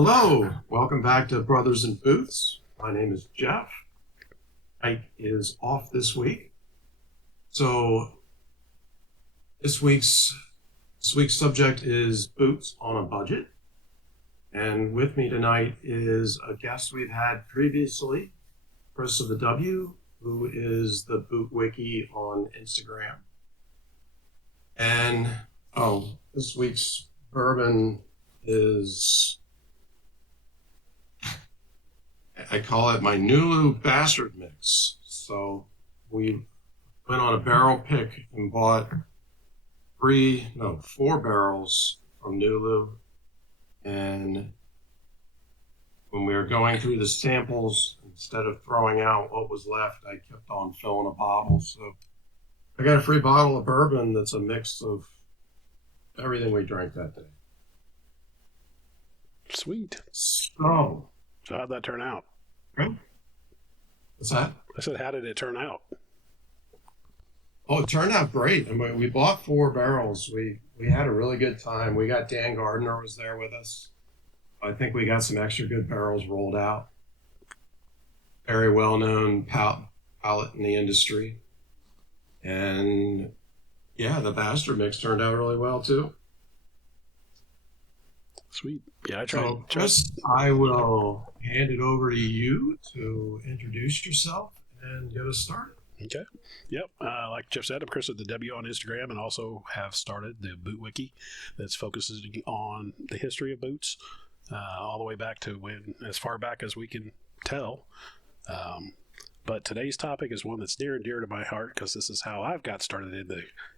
Hello, welcome back to Brothers in Boots. My name is Jeff. Ike is off this week. So this week's subject is boots on a budget. And with me tonight is a guest we've had previously, Chris of the W, who is the Boot Wiki on Instagram. And this week's bourbon is, I call it my Nulu Bastard Mix. So we went on a barrel pick and bought 4 barrels from Nulu. And when we were going through the samples, instead of throwing out what was left, I kept on filling a bottle. So I got a free bottle of bourbon that's a mix of everything we drank that day. Sweet. So how'd that turn out? What's that? I said, how did it turn out? Oh, it turned out great. I mean, we bought 4 barrels. We had a really good time. We got Dan Gardner was there with us. I think we got some extra good barrels rolled out. Very well-known palate in the industry. And yeah, the Bastard Mix turned out really well too. Sweet. Yeah, I tried. So, Chris, I will hand it over to you to introduce yourself and get us started. Okay. Yep. Like Jeff said, I'm Chris of the W on Instagram and also have started the Boot Wiki that's focusing on the history of boots all the way back to as far back as we can tell. But today's topic is one that's near and dear to my heart because this is how I've got started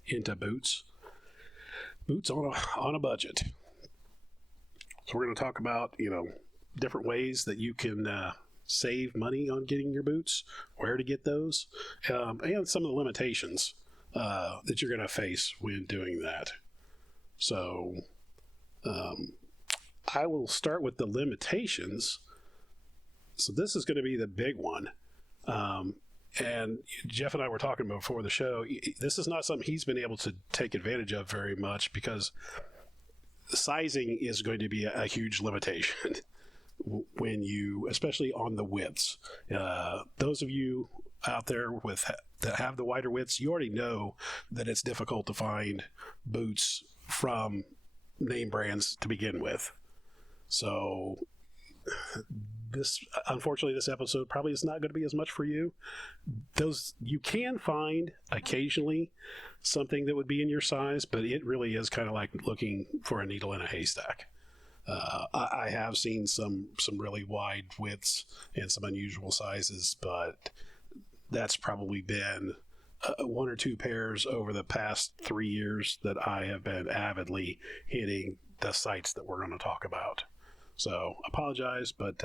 into boots. Boots on a budget. So we're going to talk about, different ways that you can save money on getting your boots, where to get those, and some of the limitations that you're going to face when doing that. So I will start with the limitations. So this is going to be the big one. And Jeff and I were talking before the show. This is not something he's been able to take advantage of very much because sizing is going to be a huge limitation when especially on the widths. Those of you out there that have the wider widths, you already know that it's difficult to find boots from name brands to begin with. So unfortunately, this episode probably is not going to be as much for you. You can find occasionally something that would be in your size, but it really is kind of like looking for a needle in a haystack. I have seen some really wide widths and some unusual sizes, but that's probably been 1 or 2 pairs over the past 3 years that I have been avidly hitting the sites that we're going to talk about. So apologize, but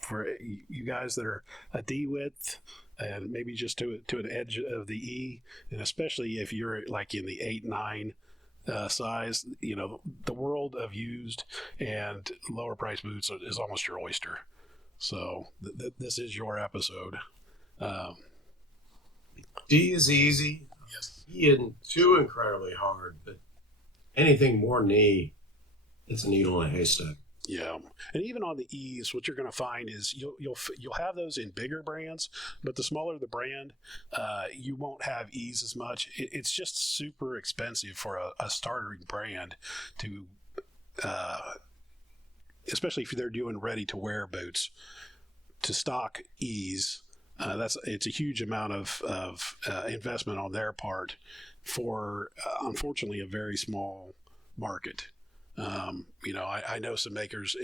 for you guys that are a D width and maybe just to an edge of the E, and especially if you're like in the 8-9 size, the world of used and lower price boots is almost your oyster. So this is your episode. D is easy. Yes. E isn't too incredibly hard, but anything more than E, it's a needle in a haystack. Yeah, and even on the E's, what you're going to find is you'll have those in bigger brands, but the smaller the brand, you won't have E's as much. It's just super expensive for a starter brand to, especially if they're doing ready-to-wear boots, to stock E's. It's a huge amount of investment on their part for, unfortunately, a very small market. I know some makers,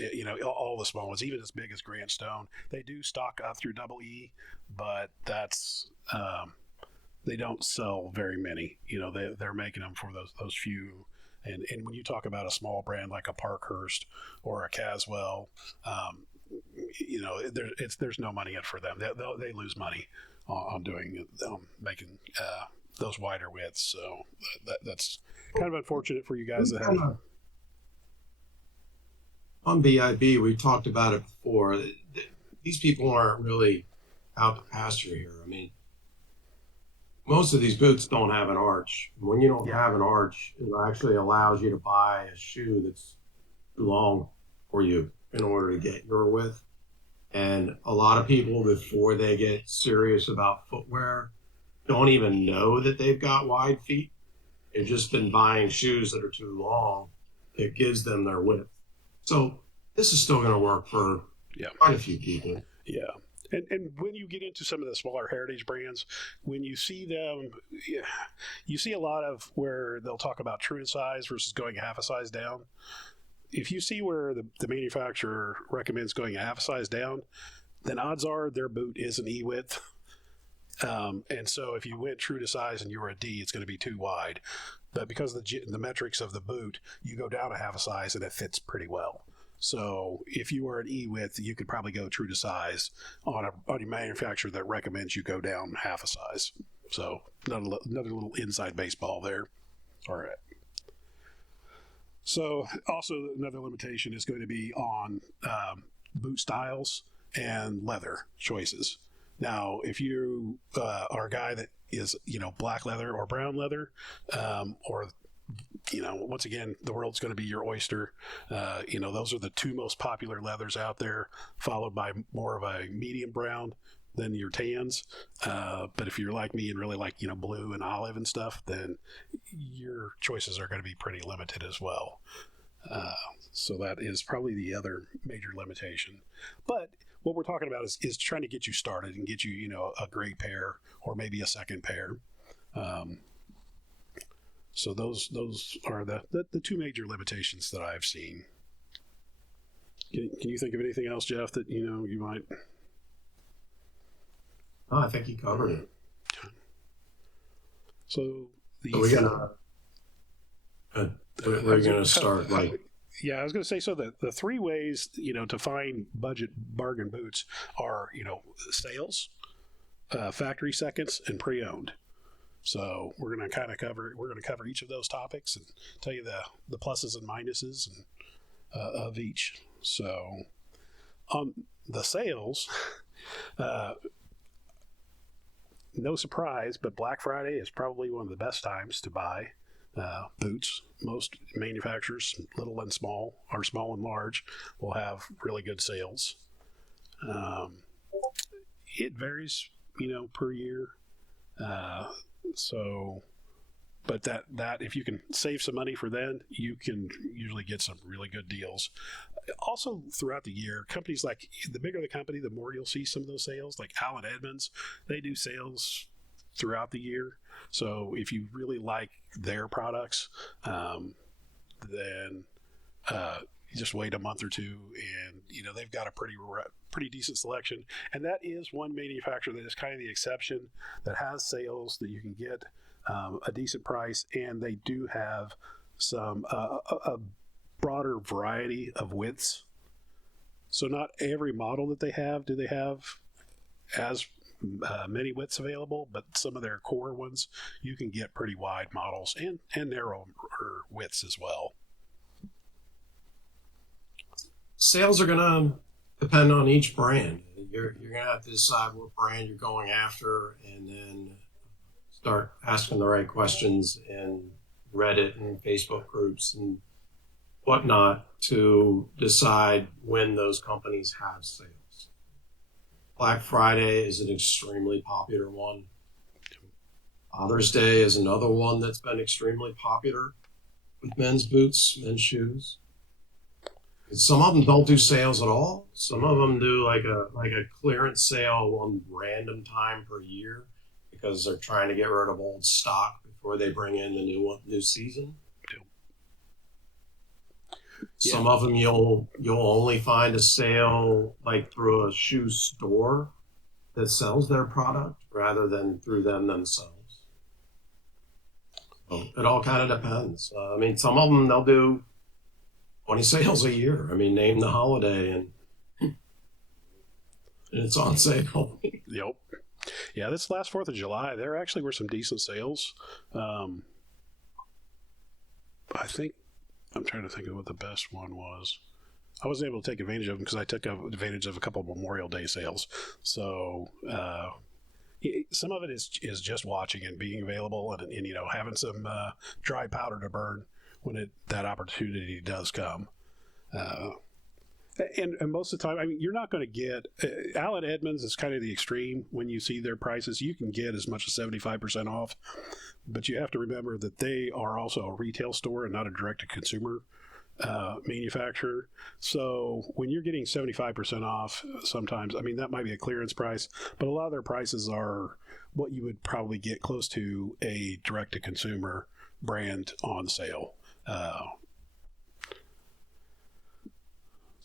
all the small ones, even as big as Grant Stone, they do stock up through double E, but that's, they don't sell very many. They're making them for those few. And when you talk about a small brand like a Parkhurst or a Caswell, there's no money in it for them. They lose money on making those wider widths. So that's kind of unfortunate for you guys that have. On BiB, we talked about it before. These people aren't really out to pasture here. I mean, most of these boots don't have an arch. When you don't have an arch, it actually allows you to buy a shoe that's too long for you. in order to get your width. And a lot of people, before they get serious about footwear, don't even know that they've got wide feet. They've just been buying shoes that are too long. It gives them their width. So this is still going to work for quite a few people. Yeah. And when you get into some of the smaller heritage brands, when you see them, you see a lot of where they'll talk about true to size versus going half a size down. If you see where the manufacturer recommends going half a size down, then odds are their boot is an E width. And so if you went true to size and you were a D, it's going to be too wide. But because of the metrics of the boot, you go down a half a size and it fits pretty well. So if you were an E width, you could probably go true to size on a manufacturer that recommends you go down half a size. So another little inside baseball there. All right. So also another limitation is going to be on boot styles and leather choices. Now, if you are a guy that is, black leather or brown leather, or once again, the world's going to be your oyster. Those are the two most popular leathers out there, followed by more of a medium brown than your tans. But if you're like me and really like, blue and olive and stuff, then your choices are going to be pretty limited as well. So that is probably the other major limitation. But what we're talking about is trying to get you started and get you, a great pair or maybe a second pair. So those are the two major limitations that I've seen. Can you think of anything else, Jeff, that you might? Oh, I think you covered it. So we're gonna start like. Yeah, I was going to say, so the three ways, to find budget bargain boots are, sales, factory seconds, and pre-owned. So we're going to cover each of those topics and tell you the pluses and minuses of each. So on the sales, no surprise, but Black Friday is probably one of the best times to buy boots. Most manufacturers, little and small, or small and large, will have really good sales. It varies, per year. But that if you can save some money for then, you can usually get some really good deals. Also, throughout the year, companies like, the bigger the company, the more you'll see some of those sales. Like Allen Edmonds, they do sales throughout the year. So if you really like their products, then you just wait a month or two, and they've got a pretty decent selection. And that is one manufacturer that is kind of the exception, that has sales that you can get a decent price, and they do have some a broader variety of widths. So not every model that they have do they have as many widths available, but some of their core ones, you can get pretty wide models and narrower widths as well. Sales are going to depend on each brand. You're going to have to decide what brand you're going after, and then start asking the right questions in Reddit and Facebook groups and whatnot to decide when those companies have sales. Black Friday is an extremely popular one. Father's Day is another one that's been extremely popular with men's boots, men's shoes. Some of them don't do sales at all. Some of them do like a clearance sale one random time per year because they're trying to get rid of old stock before they bring in the new season. Yeah. Some of them you'll only find a sale like through a shoe store that sells their product rather than through them themselves. So it all kind of depends. Some of them they'll do 20 sales a year. Name the holiday and it's on sale. Yep. Yeah, this last 4th of July, there actually were some decent sales. I think, I'm trying to think of what the best one was. I wasn't able to take advantage of them because I took advantage of a couple of Memorial Day sales. So some of it is just watching and being available and having some dry powder to burn when that opportunity does come. And most of the time, I mean, you're not going to get Allen Edmonds is kind of the extreme. When you see their prices, you can get as much as 75% off, but you have to remember that they are also a retail store and not a direct to consumer manufacturer. So when you're getting 75% off, sometimes, I mean, that might be a clearance price, but a lot of their prices are what you would probably get close to a direct to consumer brand on sale.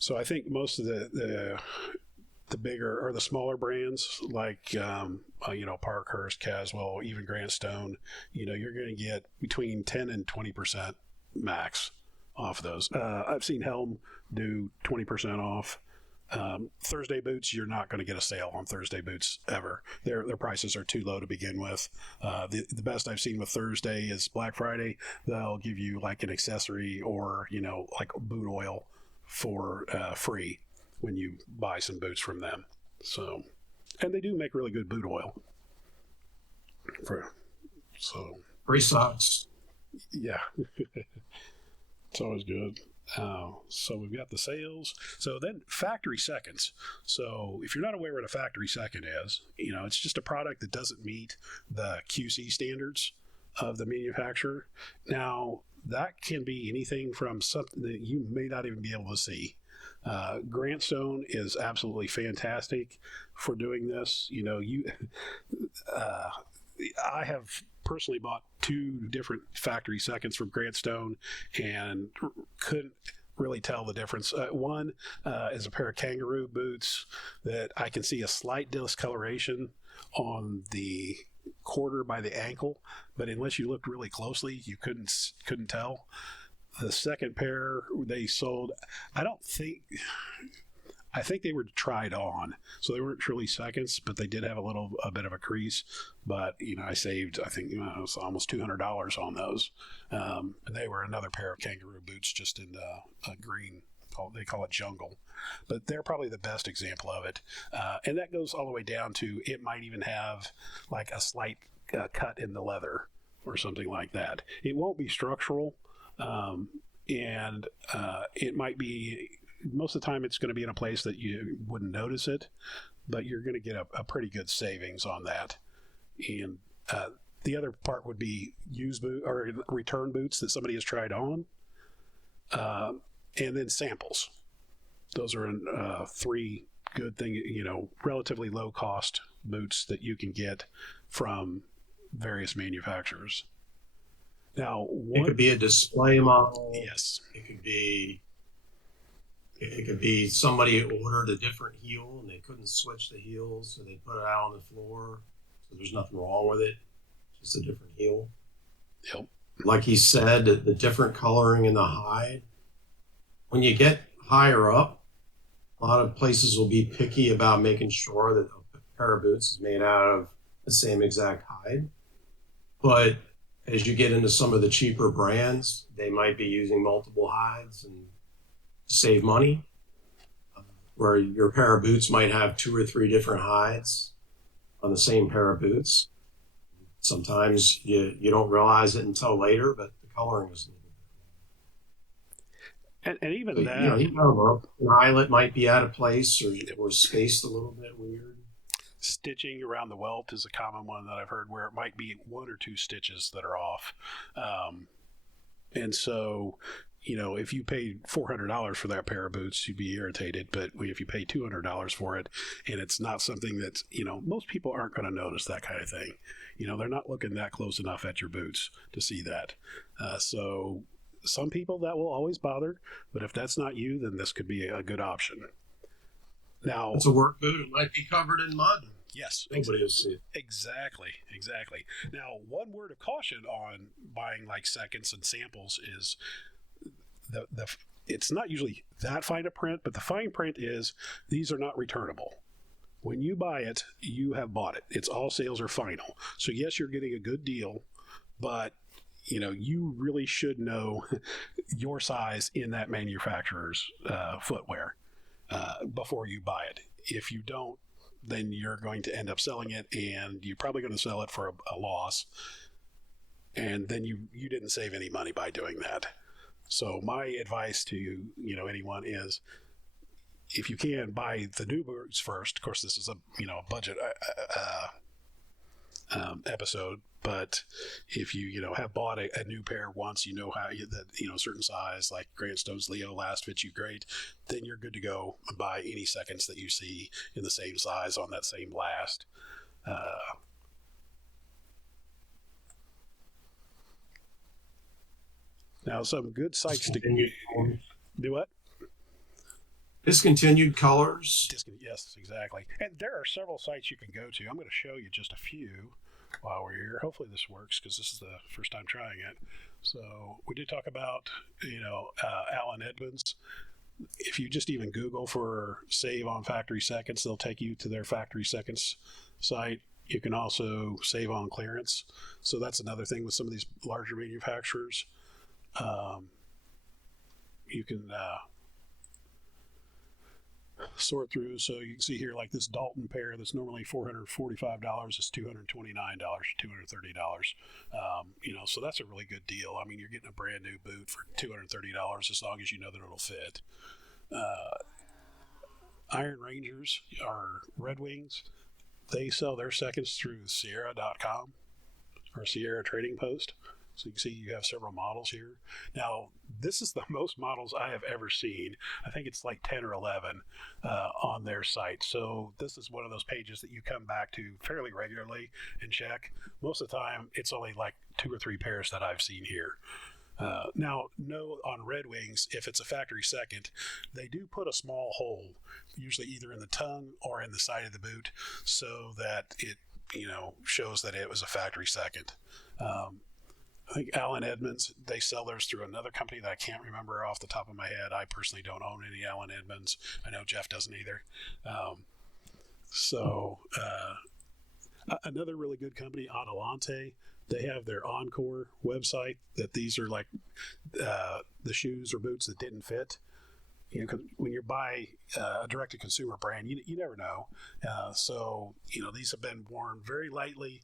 So I think most of the bigger or the smaller brands like Parkhurst, Caswell, even Grant Stone, you're going to get between 10 and 20% max off those. I've seen Helm do 20% off. Thursday boots, you're not going to get a sale on Thursday boots ever. Their prices are too low to begin with. The best I've seen with Thursday is Black Friday. They'll give you like an accessory or like boot oil for free when you buy some boots from them. So, and they do make really good boot oil. Free socks. Yeah. It's always good. So we've got the sales. So then factory seconds. So if you're not aware what a factory second is, it's just a product that doesn't meet the QC standards of the manufacturer. Now, that can be anything from something that you may not even be able to see. Grant Stone is absolutely fantastic for doing this. I have personally bought 2 different factory seconds from Grant Stone and couldn't really tell the difference. One is a pair of kangaroo boots that I can see a slight discoloration on the quarter by the ankle, but unless you looked really closely, you couldn't tell. The second pair they sold, I think they were tried on, so they weren't truly seconds, but they did have a bit of a crease. But I saved, I think, it was almost $200 on those. And they were another pair of kangaroo boots, just in a green. They call it jungle, but they're probably the best example of it. And that goes all the way down to it might even have like a slight cut in the leather or something like that. It won't be structural, and it might be. Most of the time, it's going to be in a place that you wouldn't notice it, but you're going to get a pretty good savings on that. And the other part would be used boot or return boots that somebody has tried on, and then samples. Those are 3 good relatively low cost boots that you can get from various manufacturers. Now, it could be a display model. Yes, it could be somebody ordered a different heel and they couldn't switch the heels, so they put it out on the floor. So there's nothing wrong with it, just a different heel. Yep. Like he said, the different coloring in the hide. When you get higher up, a lot of places will be picky about making sure that a pair of boots is made out of the same exact hide. But as you get into some of the cheaper brands, they might be using multiple hides and save money, where your pair of boots might have 2 or 3 different hides on the same pair of boots. Sometimes you don't realize it until later, but the coloring is a little bit. And even so, that, an eyelet might be out of place or spaced a little bit weird. Stitching around the welt is a common one that I've heard, where it might be 1 or 2 stitches that are off, and so. If you paid $400 for that pair of boots, you'd be irritated. But if you pay $200 for it, and it's not something that's, most people aren't going to notice that kind of thing. They're not looking that close enough at your boots to see that. So some people that will always bother, but if that's not you, then this could be a good option. Now, it's a work boot. It might be covered in mud. Yes, nobody will see it. Exactly. Now, one word of caution on buying like seconds and samples is it's not usually that fine a print, but the fine print is these are not returnable. When you buy it, you have bought it. It's all sales are final. So yes, you're getting a good deal, but you really should know your size in that manufacturer's footwear before you buy it. If you don't, then you're going to end up selling it, and you're probably going to sell it for a loss. And then you didn't save any money by doing that. So my advice to anyone is if you can, buy the new boots first. Of course, this is a budget episode, but if you have bought a new pair once, certain size, like Grant Stone's Leo Last fits you great, then you're good to go and buy any seconds that you see in the same size on that same last. Now, some good sites to do what? Discontinued colors. Yes, exactly. And there are several sites you can go to. I'm going to show you just a few while we're here. Hopefully this works because this is the first time trying it. So we did talk about, Allen Edmonds. If you just even Google for save on factory seconds, they'll take you to their factory seconds site. You can also save on clearance. So that's another thing with some of these larger manufacturers. You can sort through. So you can see here, like this Dalton pair that's normally $445 is $229, $230. So that's a really good deal. I mean, you're getting a brand new boot for $230 as long as you know that it'll fit. Iron Rangers are Red Wings. They sell their seconds through Sierra.com or Sierra Trading Post. So you can see you have several models here. Now, this is the most models I have ever seen. I think it's like 10 or 11 on their site. So this is one of those pages that you come back to fairly regularly and check. Most of the time, it's only like 2 or 3 pairs that I've seen here. Now, no, on Red Wings, if it's a factory second, they do put a small hole, usually either in the tongue or in the side of the boot, so that it, shows that it was a factory second. I think Allen Edmonds, they sell theirs through another company that I can't remember off the top of my head. I personally don't own any Allen Edmonds. I know Jeff doesn't either. Another really good company, Adelante, they have their Encore website that these are like the shoes or boots that didn't fit. Cause when you buy a direct-to-consumer brand, you never know. These have been worn very lightly,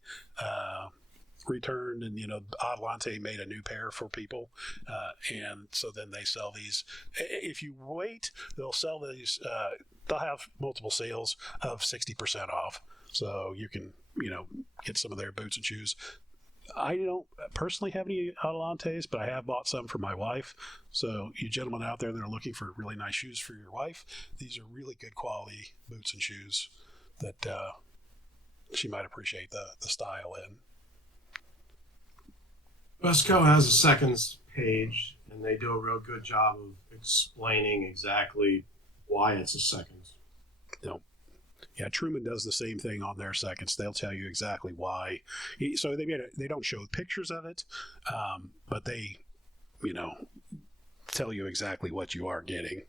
returned, and Adelante made a new pair for people, and so then they sell these. If you wait, they'll sell these. They'll have multiple sales of 60% off, so you can get some of their boots and shoes. I don't personally have any Adelantes, but I have bought some for my wife. So you gentlemen out there that are looking for really nice shoes for your wife, these are really good quality boots and shoes that she might appreciate the style in. Wesco has a seconds page, and they do a real good job of explaining exactly why it's a seconds. Yeah, Truman does the same thing on their seconds. They'll tell you exactly why. So they don't show pictures of it, but they, tell you exactly what you are getting.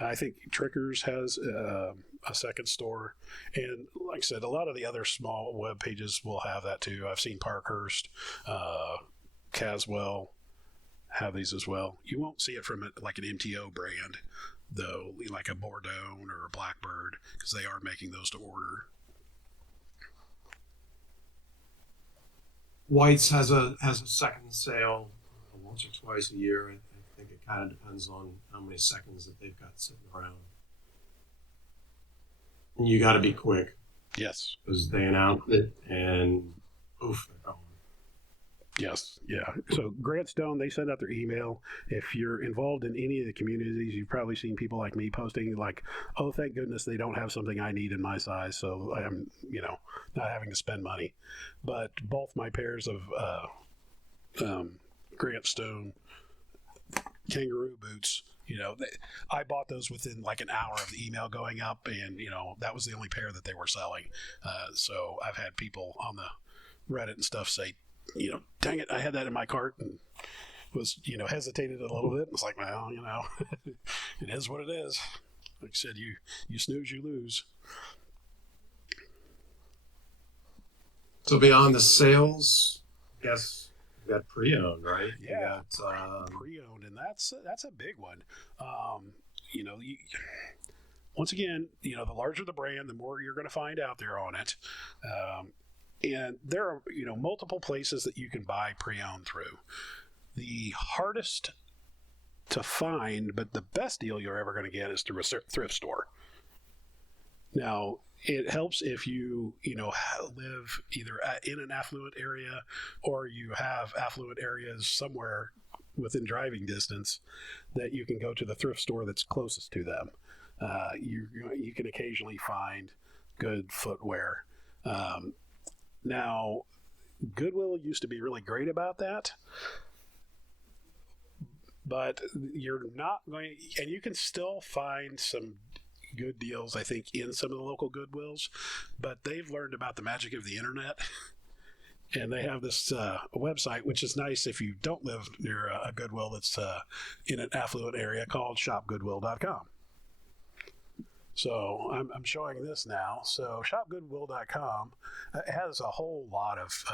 I think Trickers has a second store, and like I said, a lot of the other small web pages will have that too. I've seen Parkhurst, Caswell have these as well. You won't see it from like an MTO brand, though, like a Bordeaux or a Blackbird, because they are making those to order. White's has a second sale once or twice a year. I think it kind of depends on how many seconds that they've got sitting around. And you got to be quick. Yes. Because they announced it and oof, they're gone. Yes, yeah. So Grant Stone, they send out their email. If you're involved in any of the communities, you've probably seen people like me posting like, oh, thank goodness they don't have something I need in my size, so I'm, not having to spend money. But both my pairs of Grant Stone kangaroo boots, I bought those within like an hour of the email going up, and, that was the only pair that they were selling. So I've had people on the Reddit and stuff say, dang it, I had that in my cart and was, hesitated a little bit. It's like, well, it is what it is. Like I said, you snooze, you lose. So beyond the sales, I guess you got pre-owned, right? Yeah, you got, pre-owned, and that's a big one. Once again, the larger the brand, the more you're going to find out there on it. And there are, multiple places that you can buy pre-owned through. The hardest to find, but the best deal you're ever going to get is through a thrift store. Now, it helps if you live either in an affluent area or you have affluent areas somewhere within driving distance that you can go to the thrift store that's closest to them. You can occasionally find good footwear. Now, Goodwill used to be really great about that, but you're not going, and you can still find some good deals, I think, in some of the local Goodwills, but they've learned about the magic of the internet. And they have this website, which is nice if you don't live near a Goodwill that's in an affluent area, called shopgoodwill.com. So I'm showing this now. So shopgoodwill.com has a whole lot of,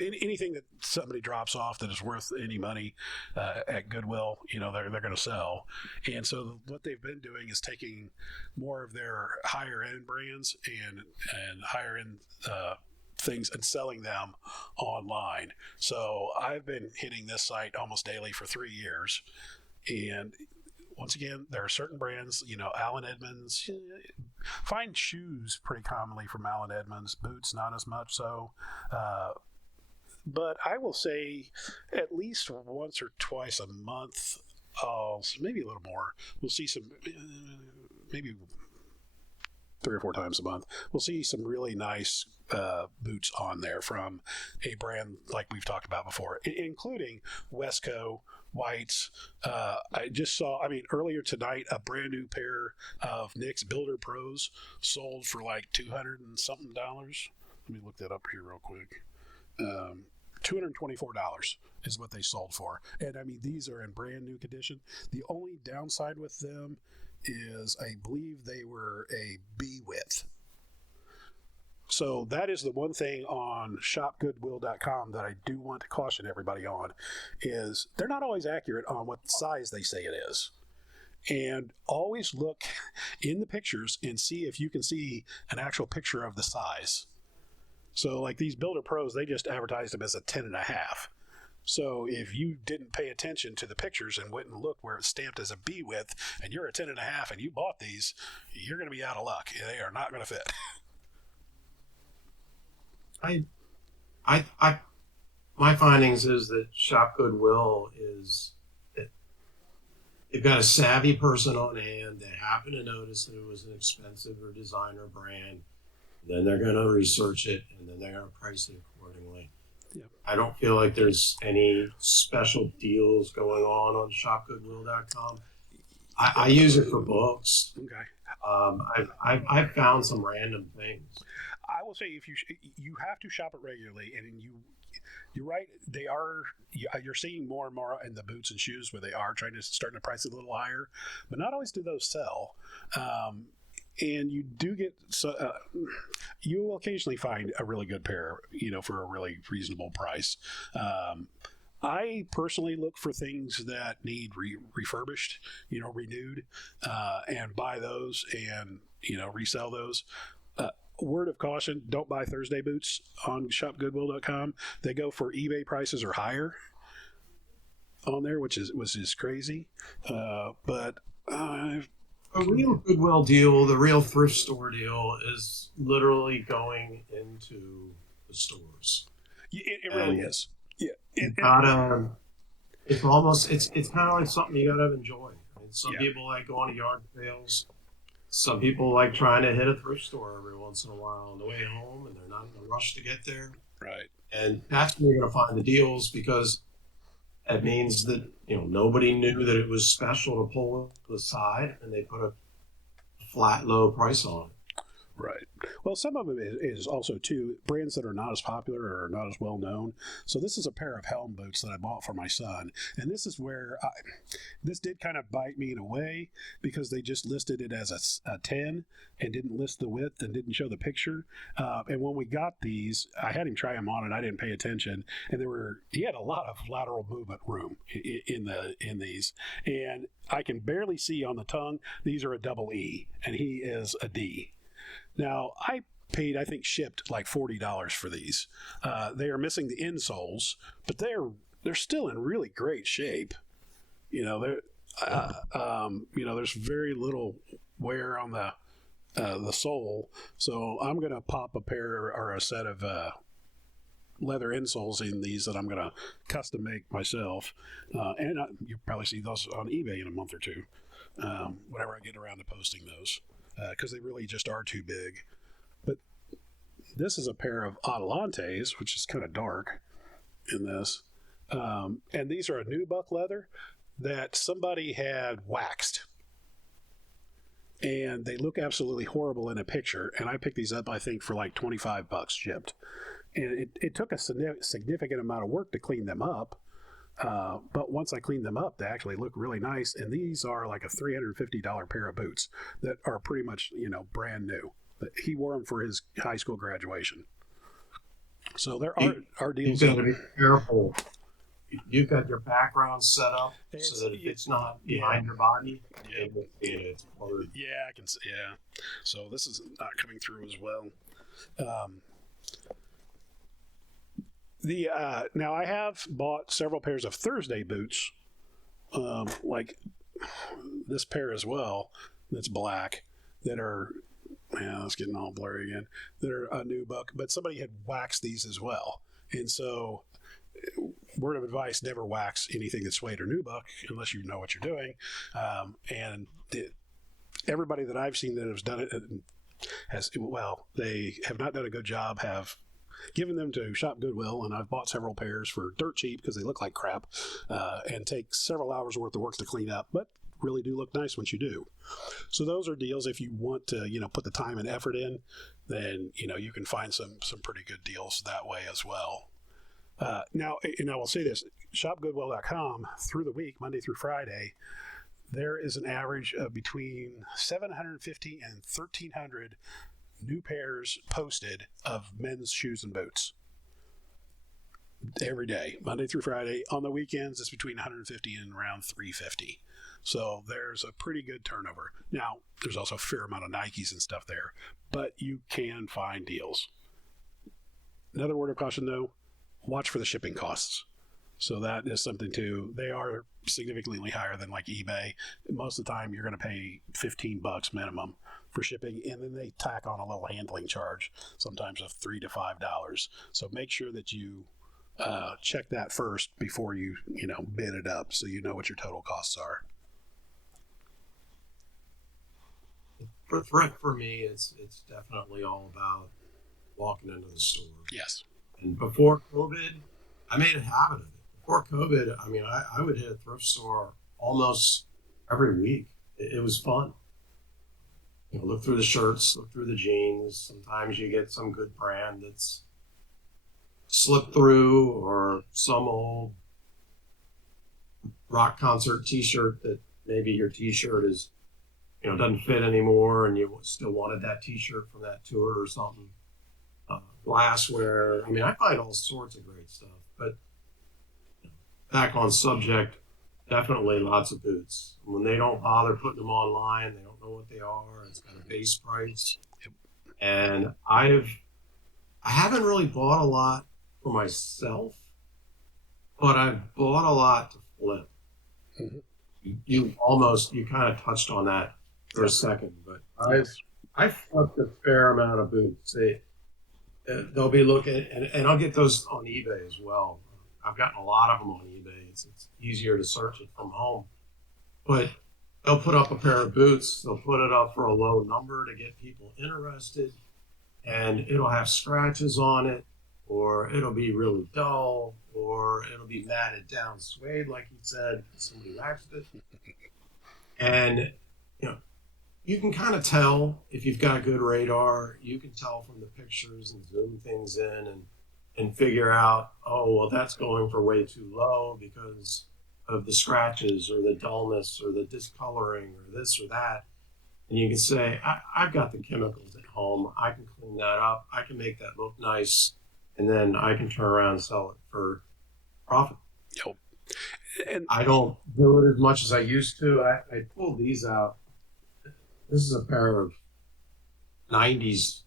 anything that somebody drops off that is worth any money at Goodwill, they're going to sell. And so what they've been doing is taking more of their higher end brands and higher end things and selling them online. So I've been hitting this site almost daily for 3 years. And once again, there are certain brands, Allen Edmonds, find shoes pretty commonly from Allen Edmonds, boots not as much so. But I will say at least once or twice a month, maybe a little more, we'll see some, maybe 3 or 4 times a month, we'll see some really nice boots on there from a brand like we've talked about before, including Wesco, Whites. I just saw, earlier tonight, a brand new pair of Nick's Builder Pros sold for like $200 and something. Let me look that up here real quick. $224 is what they sold for. And these are in brand new condition. The only downside with them is I believe they were a B width. So that is the one thing on shopgoodwill.com that I do want to caution everybody on, is they're not always accurate on what size they say it is. And always look in the pictures and see if you can see an actual picture of the size. So like these Builder Pros, they just advertised them as a 10.5. So if you didn't pay attention to the pictures and went and looked where it's stamped as a B width and you're a 10.5 and you bought these, you're going to be out of luck. They are not going to fit. My findings is that Shop Goodwill they've got a savvy person on hand. They happen to notice that it was an expensive or designer brand. Then they're going to research it, and then they're going to price it accordingly. Yep. I don't feel like there's any special deals going on shopgoodwill.com. I use it for books. Okay. I've found some random things. I will say, if you have to shop it regularly, and you're right, you're seeing more and more in the boots and shoes where they are starting to price it a little higher, but not always do those sell. And you do get, you will occasionally find a really good pair, for a really reasonable price. I personally look for things that need refurbished, renewed, and buy those and, resell those. Word of caution, don't buy Thursday boots on shopgoodwill.com. They go for eBay prices or higher on there, which is crazy. But a real Goodwill deal, the real thrift store deal, is literally going into the stores. It really is. Yeah. It's kind of like something you gotta enjoy. Some people like going to yard sales. Some people like trying to hit a thrift store every once in a while on the way home, and they're not in a rush to get there. Right. And that's where you're going to find the deals, because it means that nobody knew that it was special to pull to the side, and they put a flat, low price on it. Right. Well, some of it is also, too, brands that are not as popular or not as well known. So this is a pair of Helm boots that I bought for my son. And this is where this did kind of bite me in a way, because they just listed it as a 10 and didn't list the width and didn't show the picture. And when we got these, I had him try them on and I didn't pay attention. And he had a lot of lateral movement room in these. And I can barely see on the tongue, these are a double E and he is a D. Now, I paid, I think, shipped like $40 for these. They are missing the insoles, but they're they're still in really great shape. You know, there's very little wear on the sole. So I'm going to pop a pair or a set of leather insoles in these that I'm going to custom make myself. And you'll probably see those on eBay in a month or two, whenever I get around to posting those, because they really just are too big. But this is a pair of Atalantes, which is kind of dark in this. And these are a nubuck leather that somebody had waxed. And they look absolutely horrible in a picture. And I picked these up, I think, for like $25 shipped. And it took a significant amount of work to clean them up. But once I cleaned them up, they actually look really nice. And these are like a $350 pair of boots that are pretty much, brand new. He wore them for his high school graduation. So there are deals. You've got to be careful. You've got your background set up so that if it's not behind your body, it's blurred. Yeah, I can see. Yeah. So this is not coming through as well. Now I have bought several pairs of Thursday boots, like this pair as well. That's black. That are, it's getting all blurry again. That are a nubuck, but somebody had waxed these as well, and so. Word of advice: never wax anything that's suede or nubuck unless you know what you're doing. Everybody that I've seen that has done it they have not done a good job. Have given them to Shop Goodwill, and I've bought several pairs for dirt cheap because they look like crap, and take several hours worth of work to clean up, but really do look nice once you do. So those are deals if you want to, put the time and effort in. Then you can find some pretty good deals that way as well. Now, and I will say this, shopgoodwill.com through the week, Monday through Friday, there is an average of between 750 and 1,300 new pairs posted of men's shoes and boots. Every day, Monday through Friday. On the weekends, it's between 150 and around 350. So there's a pretty good turnover. Now, there's also a fair amount of Nikes and stuff there, but you can find deals. Another word of caution, though, watch for the shipping costs. So that is something too. They are significantly higher than like eBay. Most of the time you're going to pay $15 minimum for shipping, and then they tack on a little handling charge, sometimes of $3 to $5. So make sure that you check that first before you bid it up, so you know what your total costs are. For Thrift, for me, it's definitely all about walking into the store. Yes. And before COVID, I made a habit of it. Before COVID, I would hit a thrift store almost every week. It was fun. Look through the shirts, look through the jeans. Sometimes you get some good brand that's slipped through, or some old rock concert t-shirt that maybe your t-shirt is, doesn't fit anymore, and you still wanted that t-shirt from that tour or something. Glassware. I find all sorts of great stuff. But back on subject, definitely lots of boots. When they don't bother putting them online, they don't know what they are. It's got a base price. And I haven't really bought a lot for myself, but I've bought a lot to flip. Mm-hmm. You kind of touched on that for a second, but I've flipped a fair amount of boots. They'll be looking, and I'll get those on eBay as well. I've gotten a lot of them on eBay. It's easier to search it from home. But they'll put up a pair of boots. They'll put it up for a low number to get people interested. And it'll have scratches on it, or it'll be really dull, or it'll be matted down suede, like you said. Somebody waxed it. And, you can kind of tell if you've got good radar. You can tell from the pictures and zoom things in and figure out, oh, well, that's going for way too low because of the scratches or the dullness or the discoloring or this or that. And you can say, I've got the chemicals at home. I can clean that up. I can make that look nice. And then I can turn around and sell it for profit. Yep. And I don't do it as much as I used to. I pulled these out. This is a pair of 90s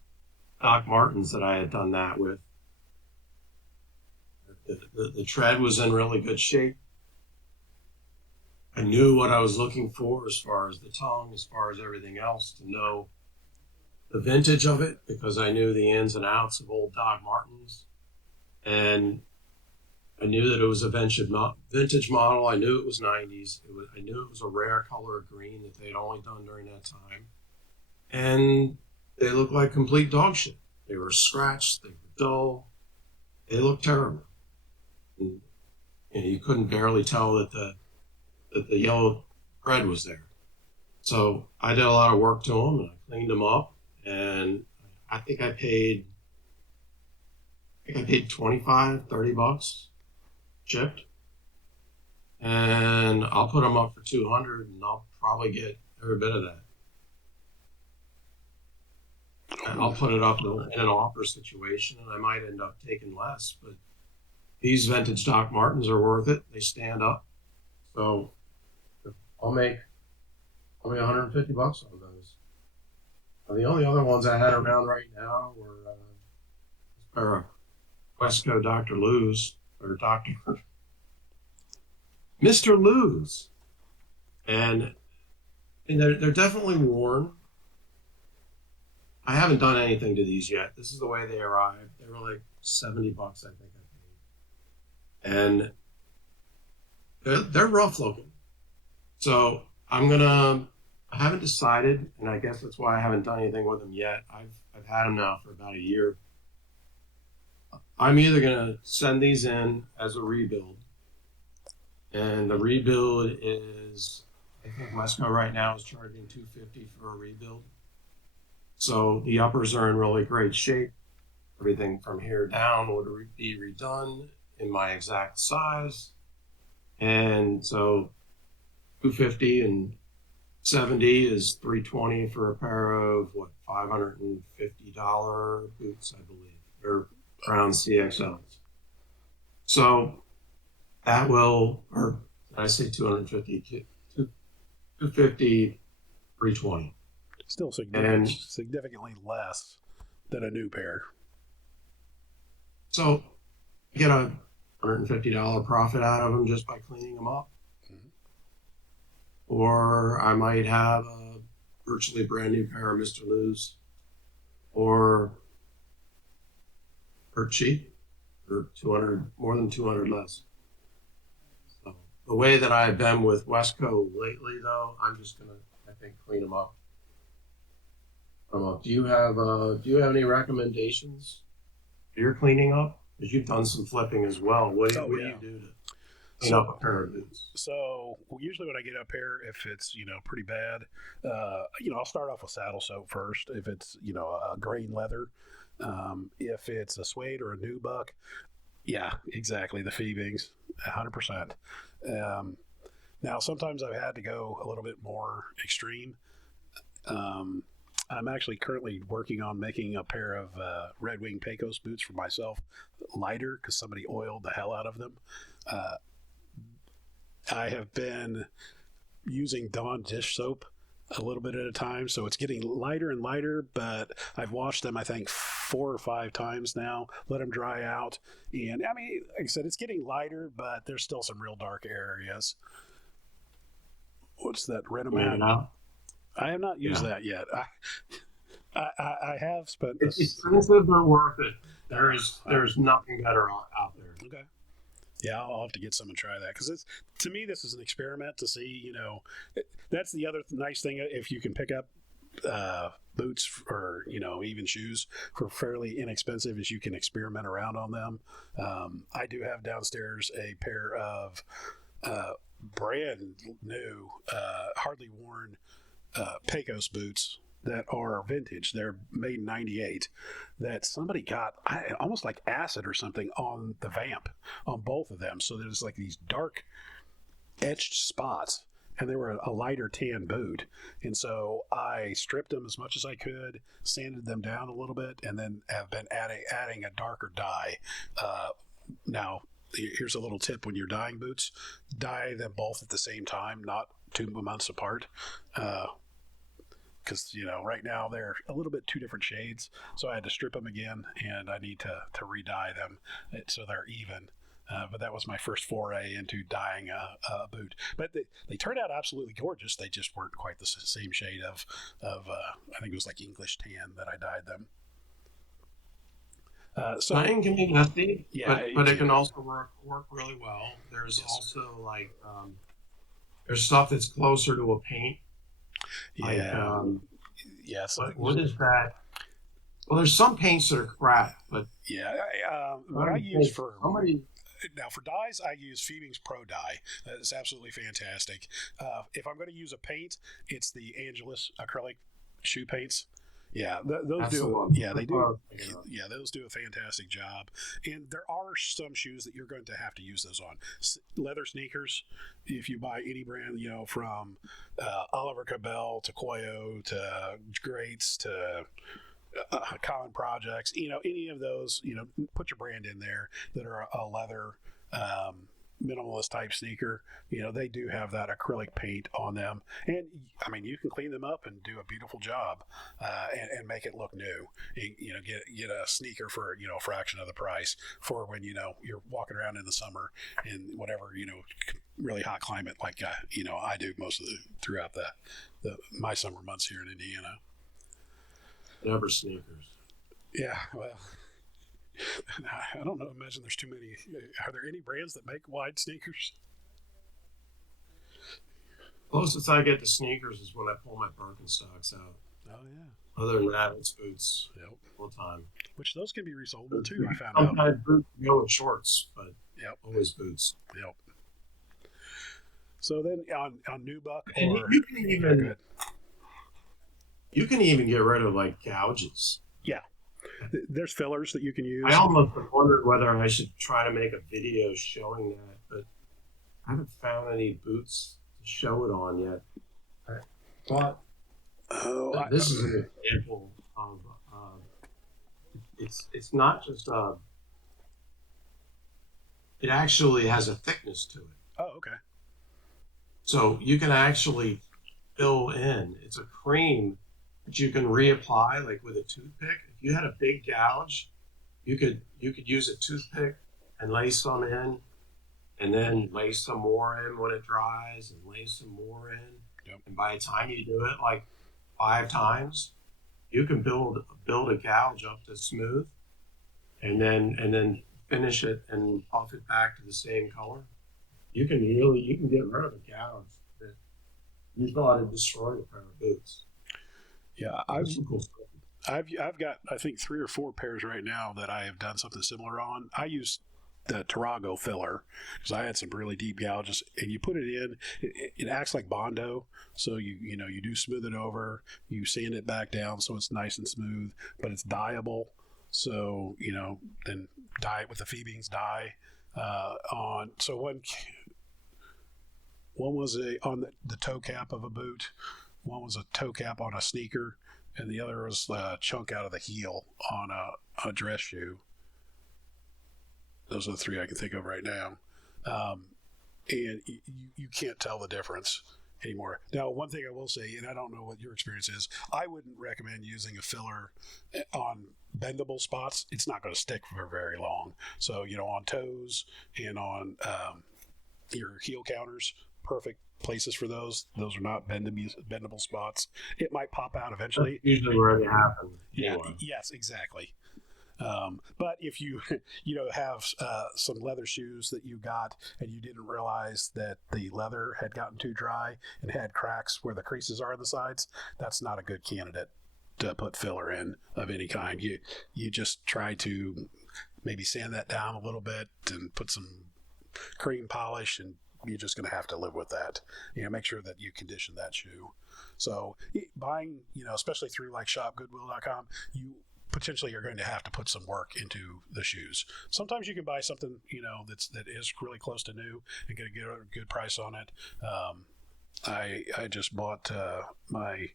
Doc Martens that I had done that with. The tread was in really good shape. I knew what I was looking for as far as the tongue, as far as everything else, to know the vintage of it, because I knew the ins and outs of old Doc Martens. And I knew that it was a vintage model. I knew it was 90s. I knew it was a rare color of green that they'd only done during that time. And they looked like complete dog shit. They were scratched. They were dull. They looked terrible. And, you couldn't barely tell that the yellow thread was there. So I did a lot of work to them, and I cleaned them up. And I think I paid 25, $30 shipped. And I'll put them up for 200, and I'll probably get every bit of that. And I'll put it up in an offer situation, and I might end up taking less, but these vintage Doc Martens are worth it. They stand up. So I'll make $150 on those. The only other ones I had around right now were a pair of Wesco Dr. Lou's, or Mr. Lou's. And they're definitely worn. I haven't done anything to these yet. This is the way they arrived. They were like $70, I think I paid. And they're rough looking. So I haven't decided, and I guess that's why I haven't done anything with them yet. I've had them now for about a year. I'm either gonna send these in as a rebuild, and the rebuild is, I think Wesco right now is charging $250 for a rebuild. So the uppers are in really great shape. Everything from here down would be redone in my exact size. And so $250 and $70 is $320 for a pair of $550 boots, I believe. They're Brown CXLs. So that will, or did I say 250, 250, 320. Still significantly less than a new pair. So you get a $150 profit out of them just by cleaning them up. Mm-hmm. Or I might have a virtually brand new pair of Mr. Lou's, or cheap, or 200, more than 200 less. So the way that I've been with Wesco lately, though, I'm just gonna, I think, clean them up. Do you have any recommendations for your cleaning up? Because you've done some flipping as well. What do you do to clean up a pair of boots? So usually when I get a pair, if it's pretty bad, I'll start off with saddle soap first. If it's a grain leather, if it's a suede or a nubuck, yeah, exactly, the Phoebings, 100%. Now sometimes I've had to go a little bit more extreme. I'm actually currently working on making a pair of Red Wing Pecos boots for myself, lighter, because somebody oiled the hell out of them. I have been using Dawn dish soap a little bit at a time, so it's getting lighter and lighter, but I've washed them, I think, 4 or 5 times now, let them dry out. And I mean, like I said, it's getting lighter, but there's still some real dark areas. What's that? Renomat? I have not used that yet. I have spent. It's expensive but worth it. There's nothing better out there. Okay. Yeah, I'll have to get some and try that, because to me this is an experiment to see. That's the other nice thing, if you can pick up boots or even shoes for fairly inexpensive, is you can experiment around on them. I do have downstairs a pair of brand new, hardly worn Pecos boots that are vintage. They're made in '98. That somebody got almost like acid or something on the vamp on both of them. So there's like these dark etched spots, and they were a lighter tan boot. And so I stripped them as much as I could, sanded them down a little bit, and then have been adding a darker dye. Now, here's a little tip: when you're dyeing boots, dye them both at the same time, not 2 months apart. Because right now they're a little bit 2 different shades, so I had to strip them again, and I need to re-dye them so they're even. But that was my first foray into dyeing a boot. But they turned out absolutely gorgeous. They just weren't quite the same shade of I think it was like English tan that I dyed them. Dyeing can be messy, Yeah, but it can also work really well. There's yes. also like there's stuff that's closer to a paint. Like Yeah, yeah. So what is that? Well, there's some paints that are crap, but yeah, what I somebody use paints- for somebody now for dyes, I use Phoebing's Pro Dye. That is absolutely fantastic. If I'm going to use a paint, it's the Angelus acrylic shoe paints. Yeah, those that's the do. one. Yeah, they That's what I do. was thinking of. Yeah, those do a fantastic job. And there are some shoes that you're going to have to use those on. Leather sneakers, if you buy any brand, from Oliver Cabell to Koyo to Greats to common projects, any of those, put your brand in there that are a leather minimalist type sneaker. They do have that acrylic paint on them, and I mean you can clean them up and do a beautiful job, and make it look new. Get a sneaker for a fraction of the price for when you're walking around in the summer in whatever really hot climate like I do most of throughout my summer months here in Indiana. Never sneakers. Yeah, well, I don't know. Imagine there's too many. Are there any brands that make wide sneakers? Closest I get to sneakers is when I pull my Birkenstocks out. Oh yeah. Other than that, it's boots Yep. all the time. Which those can be resoldable too. I found out. Sometimes boots go with shorts, but Yep. always boots. Yep. So then on Nubuck And or you can yeah, even good. you can even get rid of like gouges. Yeah. There's fillers that you can use. I almost wondered whether I should try to make a video showing that, but I haven't found any boots to show it on yet. But this is an example of it's not just it actually has a thickness to it. Oh, okay. So you can actually fill in. It's a cream that you can reapply like with a toothpick. If you had a big gouge, you could use a toothpick and lay some in, and then lay some more in when it dries, and lay some more in. Yep. And by the time you do it like 5 times, you can build a gouge up to smooth, and then finish it and buff it back to the same color. You can get rid of a gouge that you thought had destroyed a pair of boots. Yeah, That's some cool stuff. I've got I think 3 or 4 pairs right now that I have done something similar on. I use the Tarago filler because I had some really deep gouges, and you put it in. It acts like Bondo, so you do smooth it over, you sand it back down so it's nice and smooth, but it's dyeable. So then dye it with the Phoebing's dye on. So one was on the toe cap of a boot, one was a toe cap on a sneaker, and the other was a chunk out of the heel on a dress shoe. Those are the 3 I can think of right now. And you can't tell the difference anymore. Now, one thing I will say, and I don't know what your experience is, I wouldn't recommend using a filler on bendable spots. It's not going to stick for very long. So, on toes and on your heel counters, perfect places for those. Those are not bendable spots. It might pop out eventually. That's usually where they happen. Yeah. Anyway. Yes, exactly. But if you have some leather shoes that you got and you didn't realize that the leather had gotten too dry and had cracks where the creases are on the sides, that's not a good candidate to put filler in of any kind. You just try to maybe sand that down a little bit and put some cream polish, and you're just going to have to live with that. Make sure that you condition that shoe. So buying, especially through like shopgoodwill.com, you potentially are going to have to put some work into the shoes. Sometimes you can buy something, that is really close to new and get a good price on it. I just bought my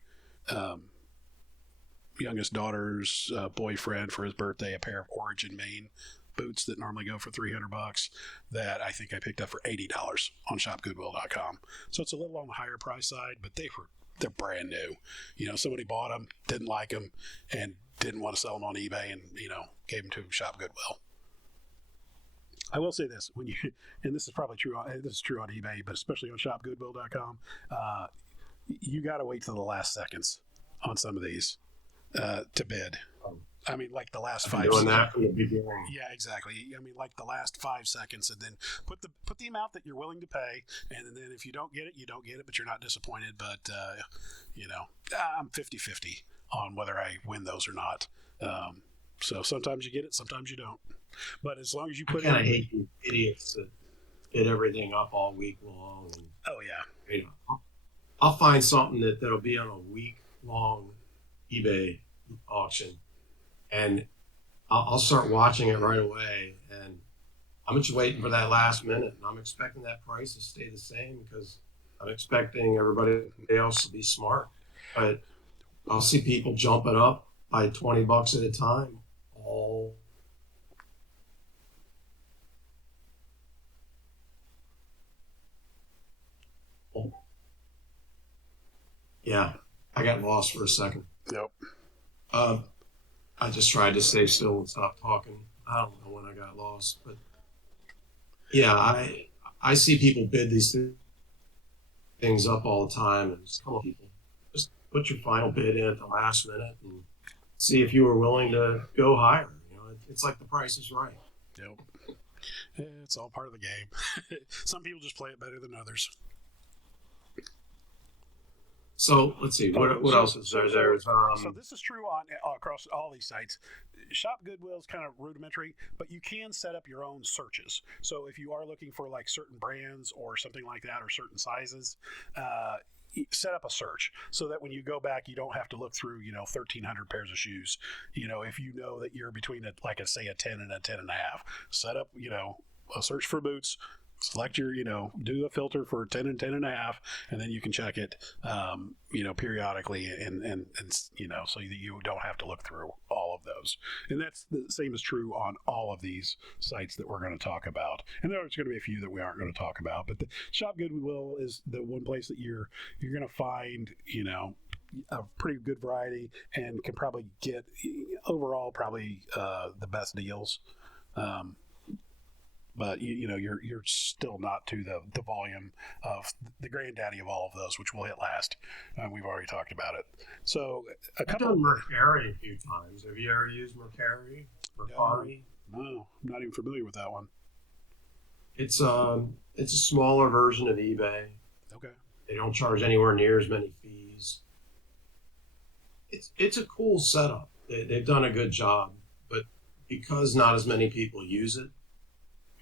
youngest daughter's boyfriend for his birthday a pair of Origin Maine boots that normally go for $300 that I think I picked up for $80 on shopgoodwill.com. So it's a little on the higher price side, but they're brand new. Somebody bought them, didn't like them, and didn't want to sell them on eBay, and gave them to Shop Goodwill. I will say this: when you, and this is probably true. This is true on eBay, but especially on ShopGoodwill.com, you got to wait till the last seconds on some of these to bid. I mean, like the last I've 5 been doing seconds. that from the beginning. Yeah, exactly. I mean, like the last 5 seconds, and then put the amount that you're willing to pay, and then if you don't get it, you don't get it, but you're not disappointed. But I'm 50-50 on whether I win those or not. So sometimes you get it, sometimes you don't. But as long as you put I kind of hate these idiots that bid everything up all week long. And, oh yeah, I'll find something that'll be on a week long eBay auction, and I'll start watching it right away, and I'm just waiting for that last minute, and I'm expecting that price to stay the same because I'm expecting everybody else to be smart. But I'll see people jumping up by $20 at a time. All yeah, I got lost for a second. Yep. I just tried to stay still and stop talking. I don't know when I got lost, but yeah, I see people bid these things up all the time, and just come on, people, just put your final bid in at the last minute and see if you were willing to go higher. It's like The Price is Right. Yep. It's all part of the game. Some people just play it better than others. So let's see what else is there. There's so this is true on across all these sites. Shop Goodwill is kind of rudimentary, but you can set up your own searches. So if you are looking for like certain brands or something like that, or certain sizes, set up a search so that when you go back, you don't have to look through 1,300 pairs of shoes. If you know that you're between say a 10 and a 10 and a half, set up a search for boots. Select your, do a filter for 10 and 10 and a half, and then you can check it, periodically and so that you don't have to look through all of those. And that's the same is true on all of these sites that we're going to talk about. And there's going to be a few that we aren't going to talk about, but the Shop Goodwill is the one place that you're going to find, a pretty good variety and can probably get overall the best deals. But you're still not to the volume of the granddaddy of all of those, which we'll hit last. We've already talked about it. So I've done Mercari a few times. Have you ever used Mercari? No, I'm not even familiar with that one. It's a smaller version of eBay. Okay. They don't charge anywhere near as many fees. It's a cool setup. They've done a good job, but because not as many people use it,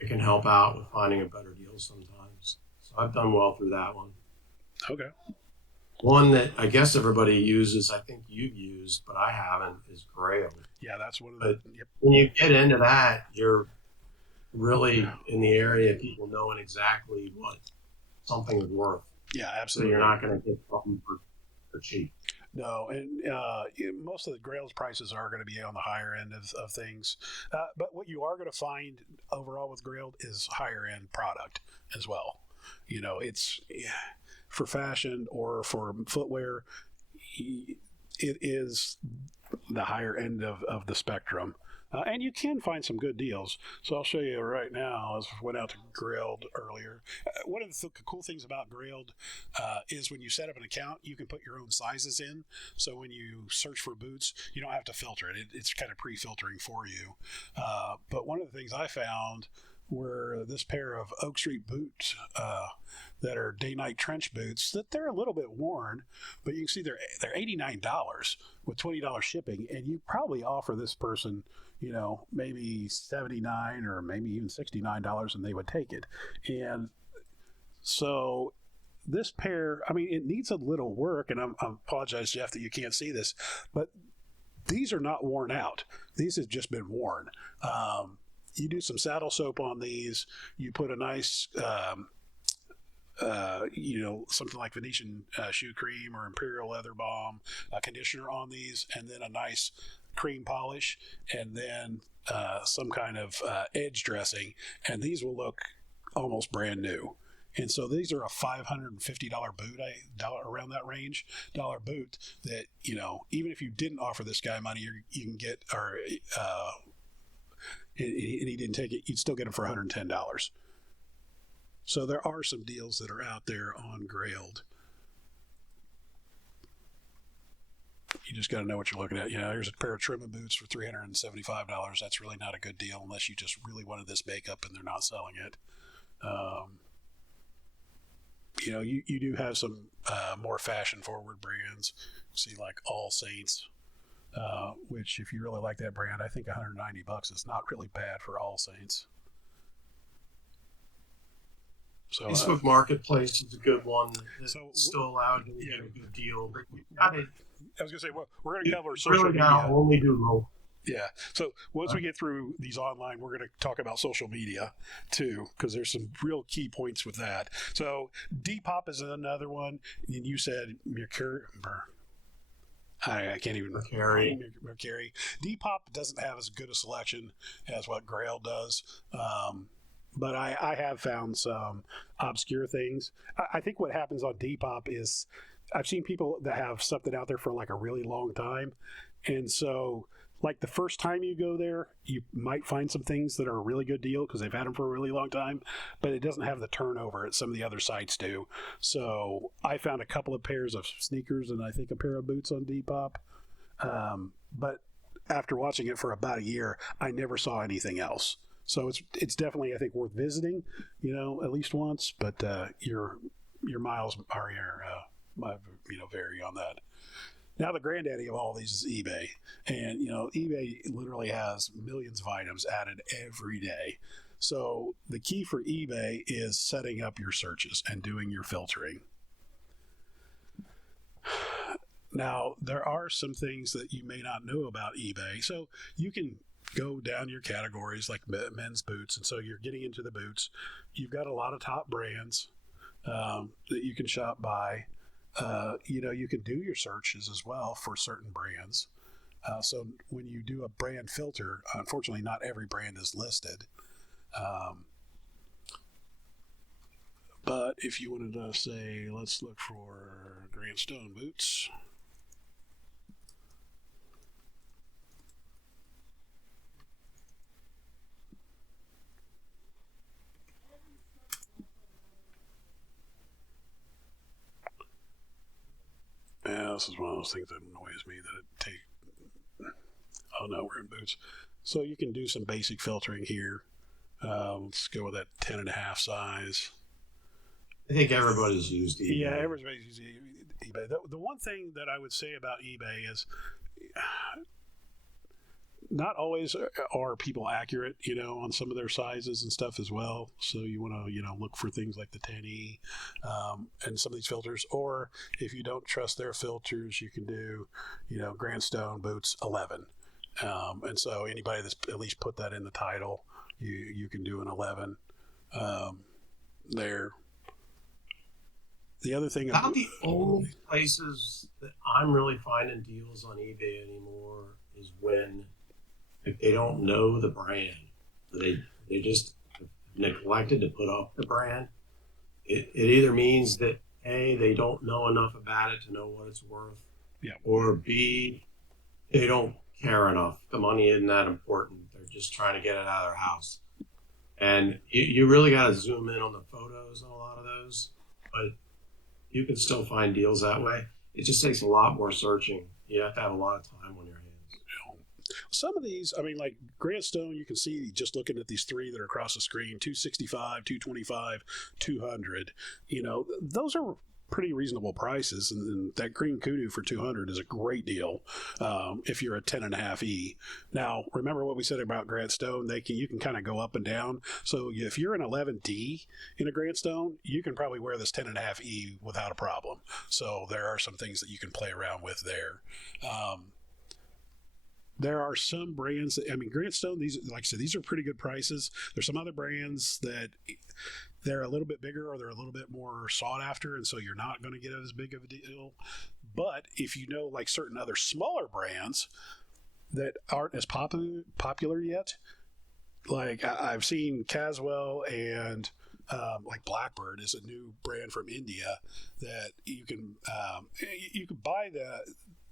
it can help out with finding a better deal sometimes. So I've done well through that one. Okay. One that I guess everybody uses, I think you've used, but I haven't, is Grail. Yeah, that's one of the. Yep. When you get into that, you're really in the area of people knowing exactly what something is worth. Yeah, So absolutely. you're not going to get something for cheap. No, and most of the Grail's prices are going to be on the higher end of things. But what you are going to find overall with Grail is higher end product as well. It's for fashion or for footwear, it is the higher end of the spectrum. And you can find some good deals. So I'll show you right now. I went out to Grailed earlier. One of the cool things about Grailed is when you set up an account, you can put your own sizes in. So when you search for boots, you don't have to filter it. It's kind of pre-filtering for you. But one of the things I found were this pair of Oak Street boots that are day-night trench boots that they're a little bit worn, but you can see they're $89 with $20 shipping, and you probably offer this person maybe $79 or maybe even $69, and they would take it. And so this pair, I mean, it needs a little work, and I apologize, Jeff, that you can't see this, but these are not worn out. These have just been worn. You do some saddle soap on these. You put a nice, something like Venetian shoe cream or Imperial leather balm conditioner on these, and then a nice cream polish, and then some kind of edge dressing, and these will look almost brand new. And so these are a $550 boot, around that range, dollar boot that, even if you didn't offer this guy money, you can get, or and he didn't take it, you'd still get them for $110. So there are some deals that are out there on Grailed. You just got to know what you're looking at. Yeah, here's a pair of trimming boots for $375. That's really not a good deal unless you just really wanted this makeup and they're not selling it. You do have some more fashion-forward brands. See, like All Saints, which if you really like that brand, I think $190 is not really bad for All Saints. So Facebook Marketplace is a good one. It's So- still allowed to get a good deal, but you got to I was going to say, well, we're going to cover social really media. got to only do local. Yeah. So once we get through these online, we're going to talk about social media too, because there's some real key points with that. So Depop is another one. And you said I can't even. Mercury. Depop doesn't have as good a selection as what Grail does. But I have found some obscure things. I think what happens on Depop is I've seen people that have something out there for like a really long time. And so like the first time you go there, you might find some things that are a really good deal because they've had them for a really long time, but it doesn't have the turnover that some of the other sites do. So I found a couple of pairs of sneakers and I think a pair of boots on Depop. But after watching it for about a year, I never saw anything else. So it's definitely, I think, worth visiting, at least once, but your miles are vary on that. Now the granddaddy of all these is eBay, and eBay literally has millions of items added every day. So the key for eBay is setting up your searches and doing your filtering. Now there are some things that you may not know about eBay, so you can go down your categories like men's boots, and so you're getting into the boots. You've got a lot of top brands that you can shop by. You can do your searches as well for certain brands. So when you do a brand filter, unfortunately, not every brand is listed. But if you wanted to say, let's look for Grandstone boots. Yeah, this is one of those things that annoys me that it take. Oh no, we're in boots. So you can do some basic filtering here. Let's go with that 10.5 size. I think everybody's used eBay. Yeah, everybody's using eBay. The one thing that I would say about eBay is not always are people accurate, on some of their sizes and stuff as well. So you want to, look for things like the 10E and some of these filters. Or if you don't trust their filters, you can do, Grandstone boots 11. And so anybody that's at least put that in the title, you can do an 11 there. The other thing about the only places that I'm really finding deals on eBay anymore is when they don't know the brand. They just neglected to put up the brand. It either means that A, they don't know enough about it to know what it's worth, or B, they don't care enough. The money isn't that important. They're just trying to get it out of their house. And you really got to zoom in on the photos on a lot of those, but you can still find deals that way. It just takes a lot more searching. You have to have a lot of time on your hands. Some of these, like Grandstone, you can see just looking at these three that are across the screen, 265, 225, 200. Those are pretty reasonable prices, and that green kudu for 200 is a great deal if you're a 10.5E. Now, remember what we said about Grandstone? You can kind of go up and down. So if you're an 11D in a Grandstone, you can probably wear this 10.5E without a problem. So there are some things that you can play around with there. There are some brands that, Grandstone, these, like I said, these are pretty good prices. There's some other brands that they're a little bit bigger or they're a little bit more sought after, and so you're not going to get as big of a deal. But if you know like certain other smaller brands that aren't as popular yet, like I've seen Caswell and like Blackbird is a new brand from India that you can buy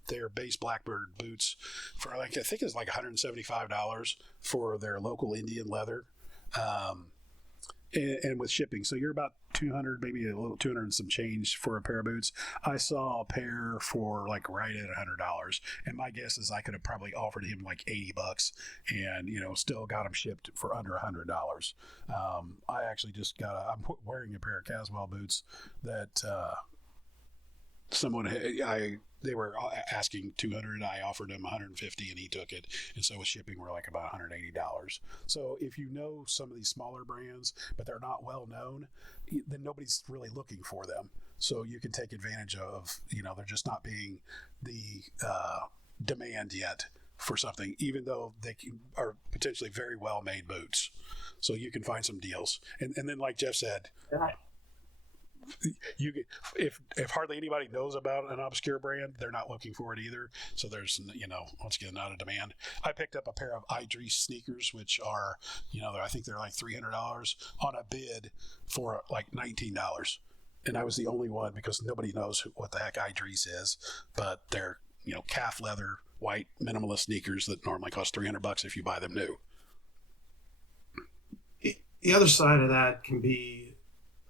their base Blackbird boots for I think it's like $175 for their local Indian leather. And with shipping, so you're about 200, maybe a little 200 and some change for a pair of boots. I saw a pair for like right at $100, and my guess is I could have probably offered him like $80, and still got him shipped for under $100. I actually just I'm wearing a pair of Caswell boots that they were asking 200. I offered him 150, and he took it. And so with shipping, we're like about $180. So if you know some of these smaller brands, but they're not well known, then nobody's really looking for them. So you can take advantage of, they're just not being the demand yet for something, even though are potentially very well made boots. So you can find some deals. And then, like Jeff said, if hardly anybody knows about an obscure brand, they're not looking for it either. So there's once again not a demand. I picked up a pair of Idris sneakers, which are I think they're like $300 on a bid for like $19, and I was the only one because nobody knows what the heck Idris is, but they're calf leather white minimalist sneakers that normally cost $300 if you buy them new. The other side of that can be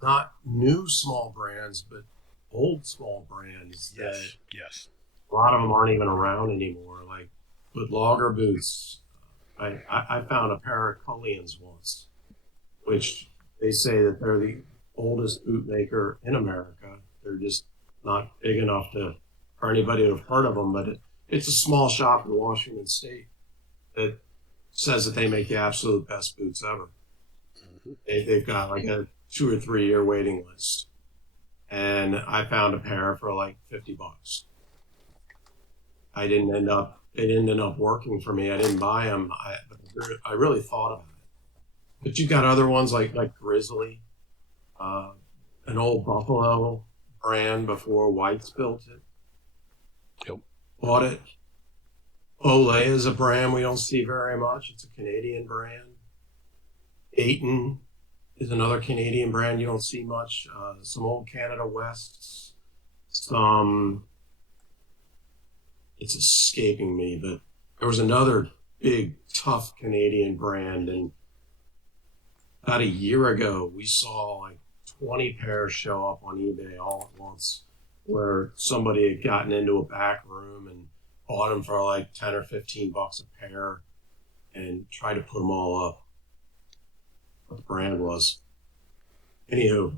not new small brands, but old small brands. Yes. A lot of them aren't even around anymore. Like with logger boots, I found a pair of Cullians once, which they say that they're the oldest boot maker in America. They're just not big enough for anybody to have heard of them, but it's a small shop in Washington State that says that they make the absolute best boots ever. They've got like a 2 or 3 year waiting list, and I found a pair for like $50. It didn't end up working for me. I didn't buy them. I really thought about it. But you've got other ones like Grizzly, an old Buffalo brand before White's built it. Yep. Bought it. Olay is a brand we don't see very much. It's a Canadian brand. Dayton is another Canadian brand you don't see much. Some old Canada Wests. It's escaping me, but there was another big, tough Canadian brand, and about a year ago, we saw like 20 pairs show up on eBay all at once, where somebody had gotten into a back room and bought them for like 10 or 15 bucks a pair and tried to put them all up. What the brand was. Anywho,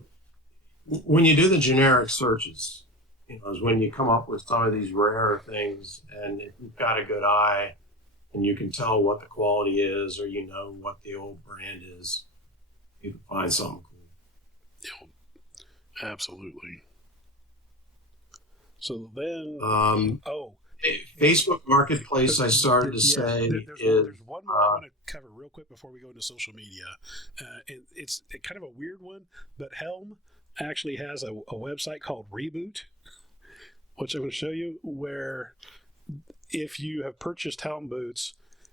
when you do the generic searches, is when you come up with some of these rarer things, and if you've got a good eye and you can tell what the quality is, or what the old brand is, you can find something cool. Yeah, absolutely. So then, Facebook Marketplace, I started to say, there's one more I want to cover real quick before we go into social media. And it's kind of a weird one, but Helm actually has a website called Reboot, which I'm going to show you, where if you have purchased Helm boots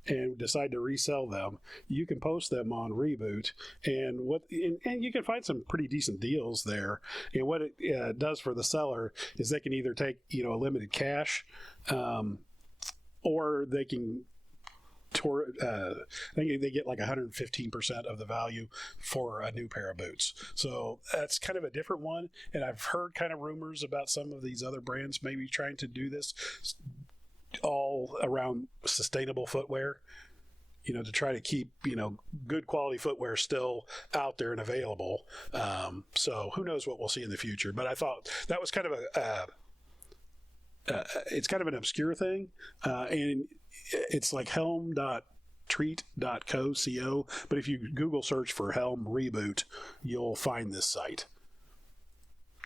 and decide to resell them, you can post them on Reboot, and you can find some pretty decent deals there. And what it does for the seller is they can either take a limited cash, or they can I think they get like 115% of the value for a new pair of boots. So that's kind of a different one, and I've heard kind of rumors about some of these other brands maybe trying to do this all around sustainable footwear, to try to keep, good quality footwear still out there and available. So who knows what we'll see in the future, but I thought that was kind of it's kind of an obscure thing. And it's like helm.treat.co, but if you Google search for Helm Reboot, you'll find this site.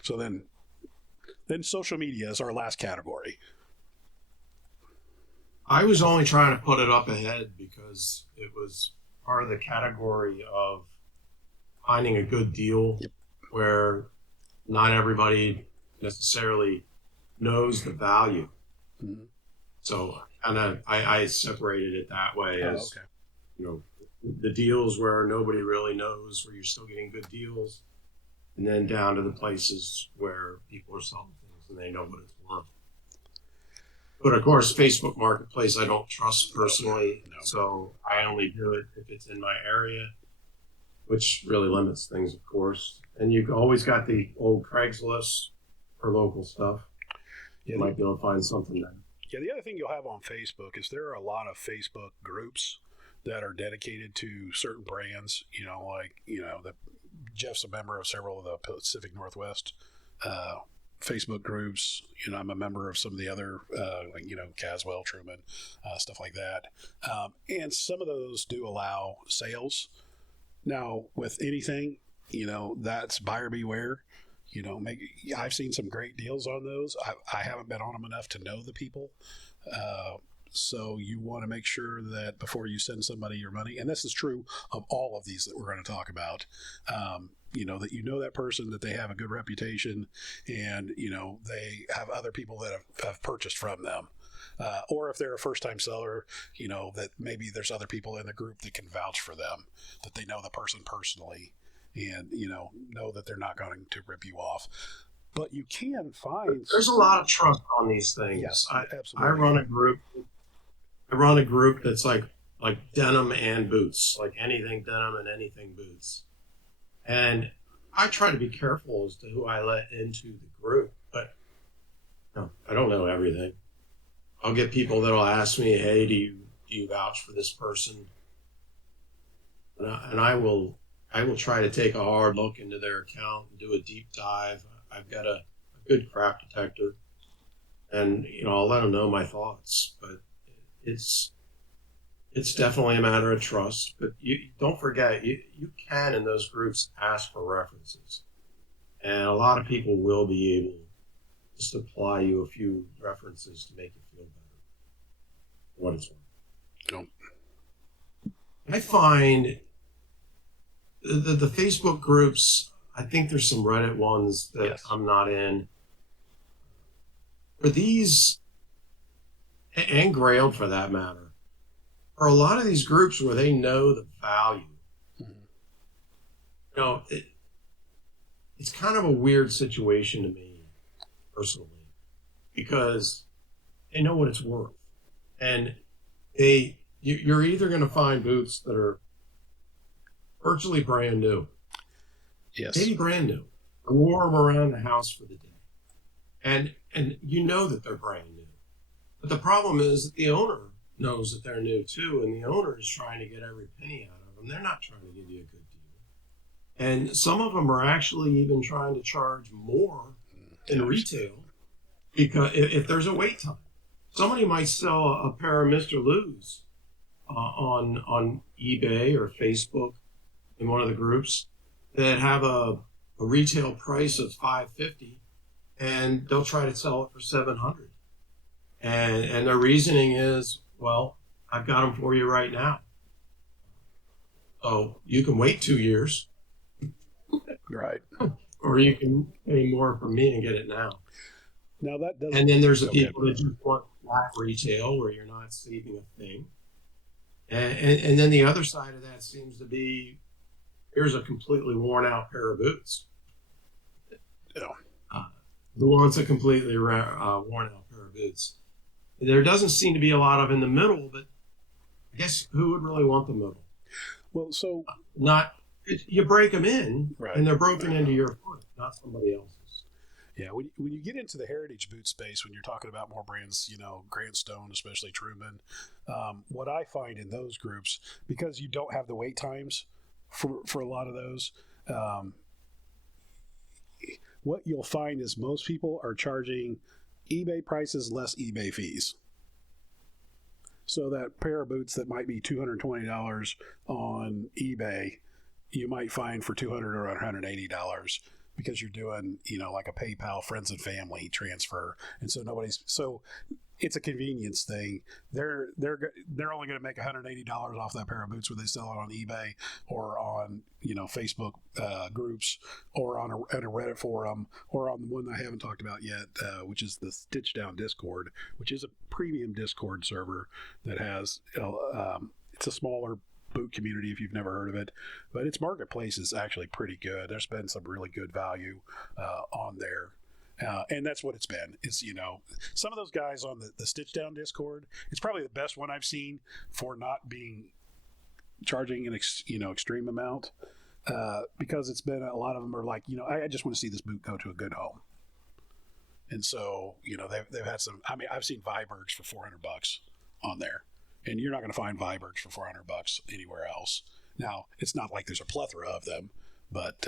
So then social media is our last category. I was only trying to put it up ahead because it was part of the category of finding a good deal. Yep. Where not everybody necessarily knows the value. Mm-hmm. So I separated it that way as, okay. The deals where nobody really knows, where you're still getting good deals, and then down to the places where people are selling things and they know what it's worth. But of course, Facebook Marketplace I don't trust personally, No. so I only do it if it's in my area, which really limits things, of course. And you've always got the old Craigslist for local stuff. You might be able to find something there. Yeah, the other thing you'll have on Facebook is there are a lot of Facebook groups that are dedicated to certain brands. That Jeff's a member of several of the Pacific Northwest Facebook groups. I'm a member of some of the other, Caswell, Truman, stuff like that. And some of those do allow sales. Now, with anything, that's buyer beware. I've seen some great deals on those. I haven't been on them enough to know the people. So you want to make sure that before you send somebody your money, and this is true of all of these that we're going to talk about, that that person, that they have a good reputation, and, they have other people that have purchased from them. Or if they're a first-time seller, that maybe there's other people in the group that can vouch for them, that they know the person personally, and know that they're not going to rip you off. But you can find there's a lot of trust on these things. Yes, absolutely. I run a group. That's like denim and boots, like anything denim and anything boots. And I try to be careful as to who I let into the group, but I don't know everything. I'll get people that'll ask me, "Hey, do you vouch for this person?" And I will try to take a hard look into their account and do a deep dive. I've got a good crap detector, and I'll let them know my thoughts. But it's definitely a matter of trust. But you don't forget, you can in those groups ask for references, and a lot of people will be able to supply you a few references to make you feel better. What it's worth. Nope. I find the Facebook groups, I think there's some Reddit ones that Yes. I'm not in. For these, and Grailed for that matter, are a lot of these groups where they know the value. Mm-hmm. It's kind of a weird situation to me, personally, because they know what it's worth. And you're either going to find boots that are virtually brand new. Yes. Maybe brand new. I wore them around the house for the day. And that they're brand new. But the problem is that the owner knows that they're new too, and the owner is trying to get every penny out of them. They're not trying to give you a good deal. And some of them are actually even trying to charge more in retail because if there's a wait time. Somebody might sell a pair of Mr. Lou's on eBay or Facebook in one of the groups that have a retail price of $550, and they'll try to sell it for $700. And their reasoning is, well, I've got them for you right now. So you can wait 2 years. Right. Or you can pay more from me and get it now. Now that doesn't. And then there's the people that just want flat retail where you're not saving a thing. And then the other side of that seems to be, here's a completely worn out pair of boots. Who wants a completely worn out pair of boots? There doesn't seem to be a lot of in the middle, but I guess who would really want the middle? Well, so you break them in, right, and they're broken into your foot, not somebody else's. Yeah, when you get into the heritage boot space, when you're talking about more brands, Grandstone, especially Truman, what I find in those groups, because you don't have the wait times for a lot of those, what you'll find is most people are charging eBay prices less eBay fees. So that pair of boots that might be $220 on eBay, you might find for $200 or $180 because you're doing, like a PayPal friends and family transfer, and so it's a convenience thing. They're only going to make $180 off that pair of boots when they sell it on eBay or on Facebook groups or on a Reddit forum or on the one I haven't talked about yet, which is the Stitch Down Discord, which is a premium Discord server that has it's a smaller boot community if you've never heard of it, but its marketplace is actually pretty good. There's been some really good value on there. And that's what it's been. It's, some of those guys on the Stitch Down Discord, it's probably the best one I've seen for not being charging an extreme amount, because it's been, a lot of them are like, I just want to see this boot go to a good home. And so, they've had some, I've seen Vibergs for $400 on there, and you're not going to find Vibergs for $400 anywhere else. Now, it's not like there's a plethora of them, but,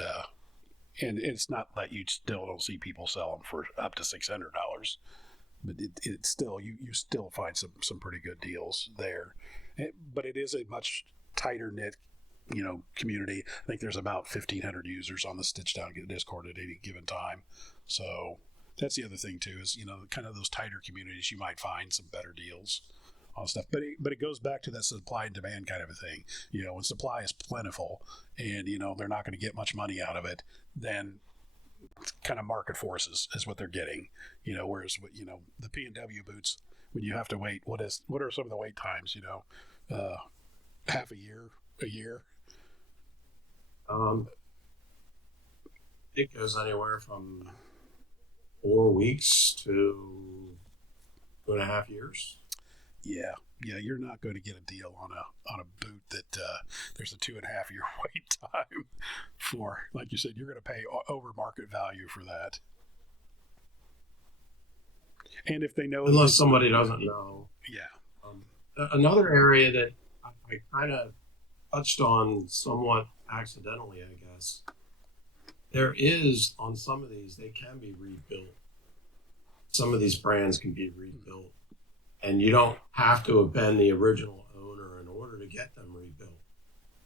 and it's not that you still don't see people sell them for up to $600, but it's still, you still find some pretty good deals there. But it is a much tighter knit, community. I think there's about 1,500 users on the Stitch Down Discord at any given time. So that's the other thing too, is, kind of those tighter communities, you might find some better deals on stuff. But it goes back to that supply and demand kind of a thing. When supply is plentiful and, they're not going to get much money out of it, then kind of market forces is what they're getting. Whereas, the P&W boots, when you have to wait, what are some of the wait times, half a year? It goes anywhere from 4 weeks to 2.5 years. Yeah, you're not going to get a deal on a boot that there's a 2.5 year wait time for. Like you said, you're going to pay over market value for that. And if they know, unless somebody doesn't know. Yeah. Another area that I kind of touched on somewhat accidentally, I guess. There is, on some of these, they can be rebuilt. Some of these brands can be rebuilt. And you don't have to have been the original owner in order to get them rebuilt.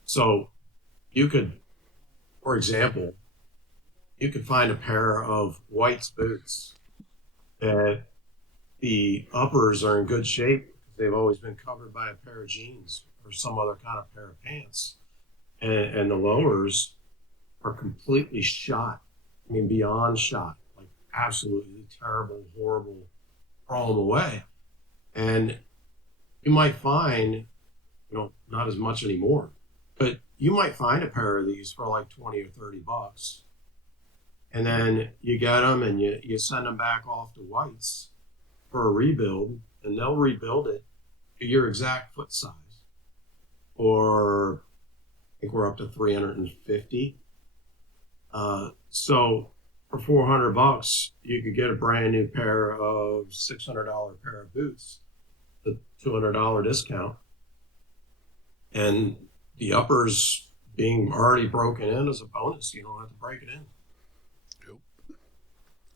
So you could, for example, find a pair of White's boots that the uppers are in good shape. They've always been covered by a pair of jeans or some other kind of pair of pants. And the lowers are completely shot. Beyond shot. Like absolutely terrible, horrible, throw them away. And you might find, not as much anymore, but you might find a pair of these for like 20 or 30 bucks. And then you get them and you send them back off to White's for a rebuild, and they'll rebuild it to your exact foot size. Or I think we're up to 350. So for $400, you could get a brand new pair of $600 pair of boots, the $200 discount, and the uppers being already broken in as a bonus. You don't have to break it in. Nope.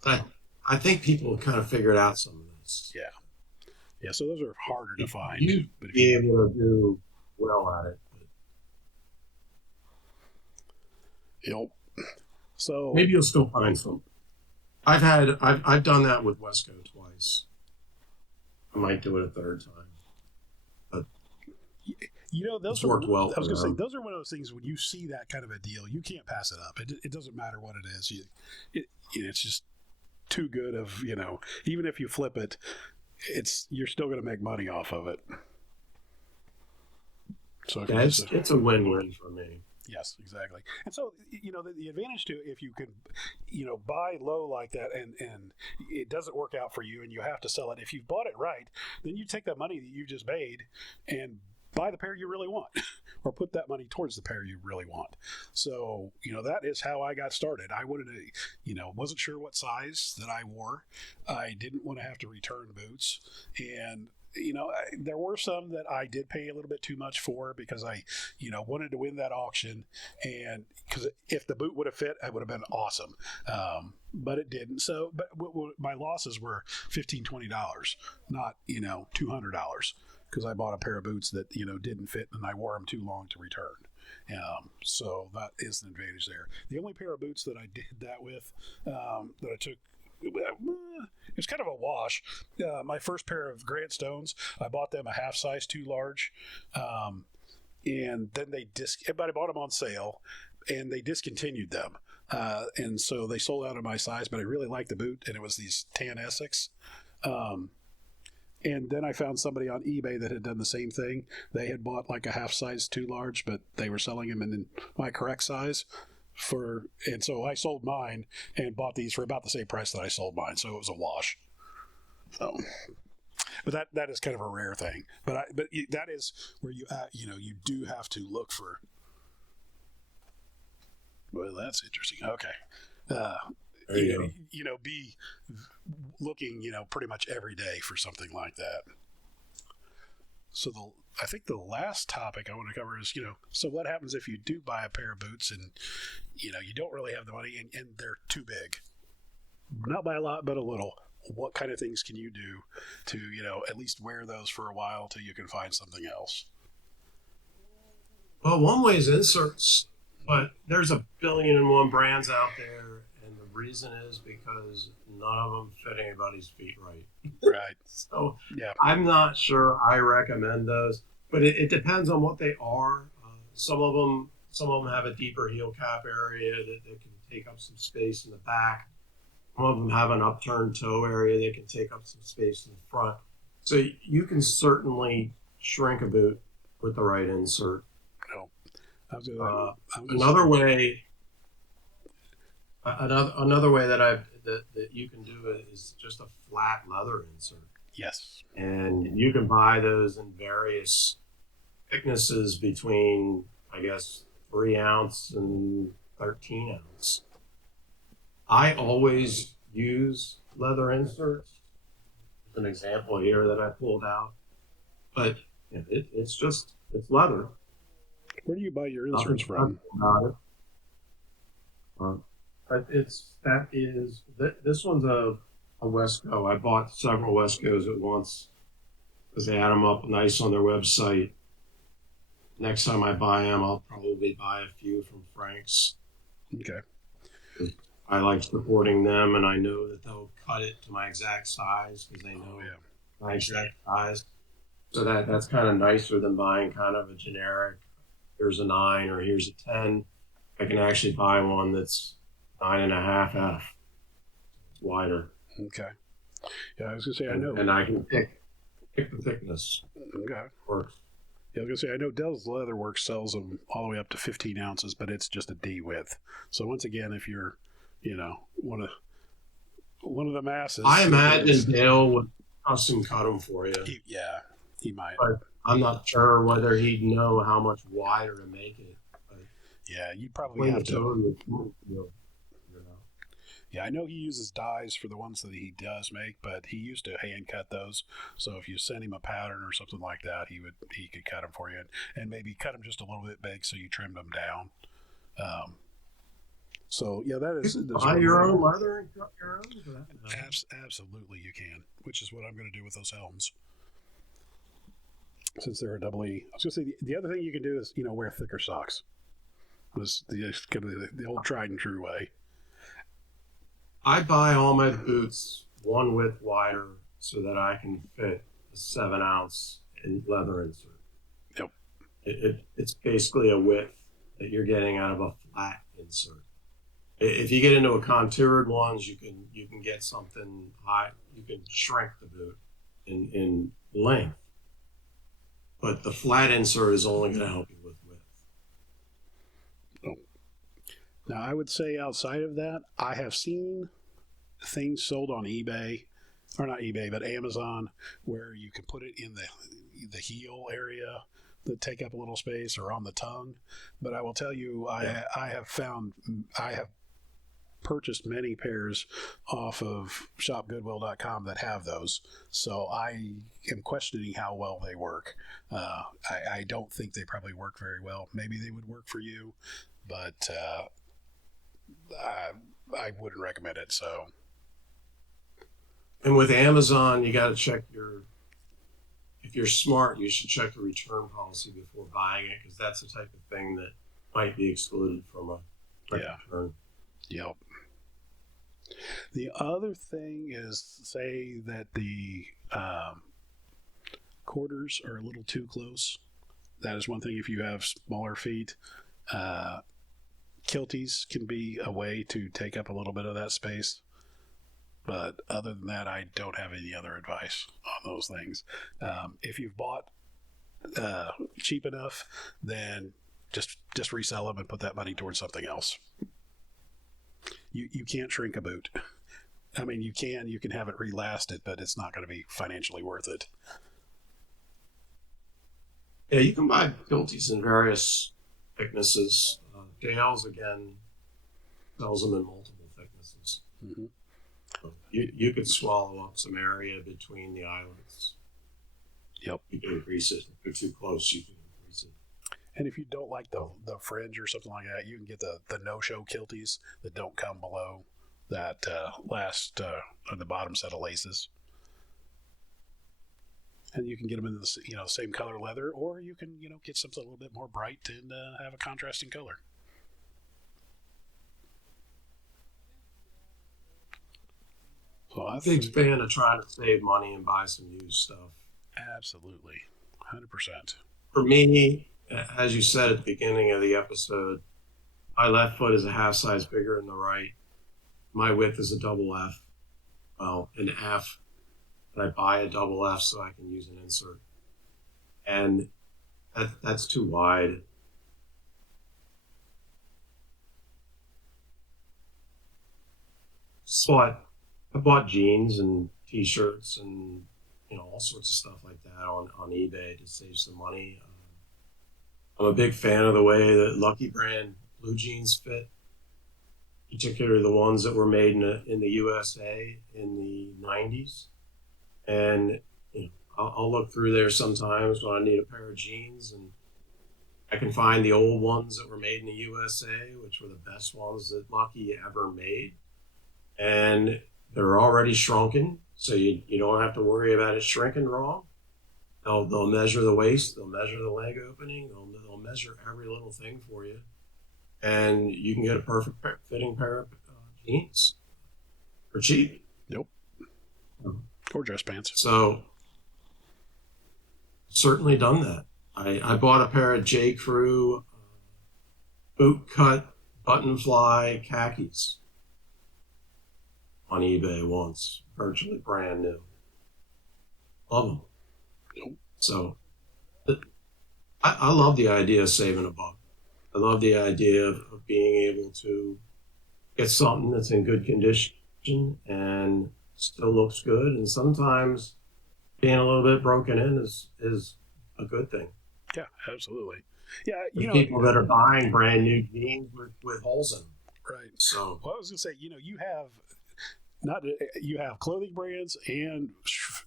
But I think people have kind of figured out some of this. Yeah. So those are harder to find. You'd be able to do well at it. Yep. So maybe you'll still find some. I've done that with Wesco twice. I might do it a third time. But those worked well. I was going to say, those are one of those things when you see that kind of a deal, you can't pass it up. It doesn't matter what it is. It's just too good of, even if you flip it, you're still going to make money off of it. So it's a win-win for me. Yes, exactly. And so, the advantage to if you can, buy low like that and it doesn't work out for you and you have to sell it. If you've bought it right, then you take that money that you just made and buy the pair you really want or put that money towards the pair you really want. So, that is how I got started. I wanted to, wasn't sure what size that I wore. I didn't want to have to return boots. And there were some that I did pay a little bit too much for because I, wanted to win that auction. And because if the boot would have fit, it would have been awesome. But it didn't. So, but my losses were $15, $20, not, $200 because I bought a pair of boots that, didn't fit and I wore them too long to return. So that is an advantage there. The only pair of boots that I did that with, that I took, it's kind of a wash. My first pair of Grant Stones, I bought them a half size too large, and then but I bought them on sale, and they discontinued them, and so they sold out of my size. But I really liked the boot, and it was these tan Essex. And then I found somebody on eBay that had done the same thing. They had bought like a half size too large, but they were selling them in my correct size. and so I sold mine and bought these for about the same price that I sold mine, so it was a wash. So, but that is kind of a rare thing. But that is where you do have to look for. Well, that's interesting. Okay. There you go. Be looking, pretty much every day for something like that. So I think the last topic I want to cover is, so what happens if you do buy a pair of boots and, you don't really have the money and they're too big? Not by a lot, but a little. What kind of things can you do to, at least wear those for a while till you can find something else? Well, one way is inserts, but there's a billion and one brands out there, and the reason is because none of them fit anybody's feet right. Right. So Yeah. I'm not sure I recommend those, but it depends on what they are. Some of them have a deeper heel cap area that can take up some space in the back. Some of them have an upturned toe area that can take up some space in the front. So you can certainly shrink a boot with the right insert. No. Another way that you can do it is just a flat leather insert. Yes. And you can buy those in various thicknesses between, I guess, 3 ounce and 13 ounce. I always use leather inserts. An example here that I pulled out, but it's leather. Where do you buy your inserts from? About it. This one's a Wesco. I bought several Wescos at once because they had them up nice on their website. Next time I buy them, I'll probably buy a few from Frank's. Okay. I like supporting them, and I know that they'll cut it to my exact size because they know my exact size. So that's kind of nicer than buying kind of a generic, here's a 9 or here's a 10. I can actually buy one that's 9.5 F. It's wider. Okay. Yeah, I was gonna say I know, and I can pick the thickness. Okay. Works. Yeah, I was gonna say I know Dell's Leatherworks sells them all the way up to 15 ounces, but it's just a D width. So once again, if you're, one of the masses, I imagine Dale would custom cut them for you. He might. But I'm not sure whether he'd know how much wider to make it. Yeah, you probably have to. Yeah, I know he uses dies for the ones that he does make, but he used to hand cut those. So if you sent him a pattern or something like that, he could cut them for you, and maybe cut them just a little bit big so you trimmed them down. So yeah, that is. Buy your own leather and cut your own. Absolutely, you can. Which is what I'm going to do with those helms. Since they're a double E. I was going to say the other thing you can do is wear thicker socks. This the old tried and true way. I buy all my boots one width wider so that I can fit a 7 ounce in leather insert. Yep. It's basically a width that you're getting out of a flat insert. If you get into a contoured ones, you can get something high. You can shrink the boot in length, but the flat insert is only going to help you with width. Now, I would say outside of that, I have seen things sold on eBay, or not eBay, but Amazon, where you can put it in the heel area that take up a little space, or on the tongue. But I will tell you, I have purchased many pairs off of shopgoodwill.com that have those. So I am questioning how well they work. I don't think they probably work very well. Maybe they would work for you, but I wouldn't recommend it. So, and with Amazon, you got to check if you're smart, you should check the return policy before buying it, because that's the type of thing that might be excluded from a return. Yep. The other thing is, say that the quarters are a little too close. That is one thing. If you have smaller feet, kilties can be a way to take up a little bit of that space. But other than that, I don't have any other advice on those things. If you've bought cheap enough, then just resell them and put that money towards something else. You can't shrink a boot. I mean, you can have it relasted, but it's not going to be financially worth it. Yeah, you can buy Kilties in various thicknesses. Dale's, again, sells them in multiple thicknesses. Mm-hmm. So you could swallow up some area between the eyelets. Yep. You can increase it. If they're too close, you can increase it. And if you don't like the fringe or something like that, you can get the no-show kilties that don't come below that last on the bottom set of laces. And you can get them in the same color leather, or you can get something a little bit more bright and have a contrasting color. So I'm a big fan of trying to save money and buy some used stuff. Absolutely, 100%. For me, as you said at the beginning of the episode, my left foot is a half size bigger than the right. My width is a double F. Well, an F. And I buy a double F so I can use an insert. And that's too wide. So I bought jeans and t-shirts and all sorts of stuff like that on eBay to save some money. I'm a big fan of the way that Lucky Brand blue jeans fit, particularly the ones that were made in the USA in the 90s. And I'll look through there sometimes when I need a pair of jeans, and I can find the old ones that were made in the USA, which were the best ones that Lucky ever made. And they're already shrunken, so you don't have to worry about it shrinking wrong. They'll measure the waist, they'll measure the leg opening, they'll measure every little thing for you, and you can get a perfect fitting pair of jeans for cheap. Yep. Or dress pants. So certainly done that. I bought a pair of J. Crew boot cut button fly khakis on eBay once, virtually brand new. Love them. So I love the idea of saving a buck. I love the idea of being able to get something that's in good condition and still looks good. And sometimes being a little bit broken in is a good thing. Yeah, absolutely. Yeah, People that are buying brand new jeans with holes in them. Right. So, well, I was going to say, you have clothing brands and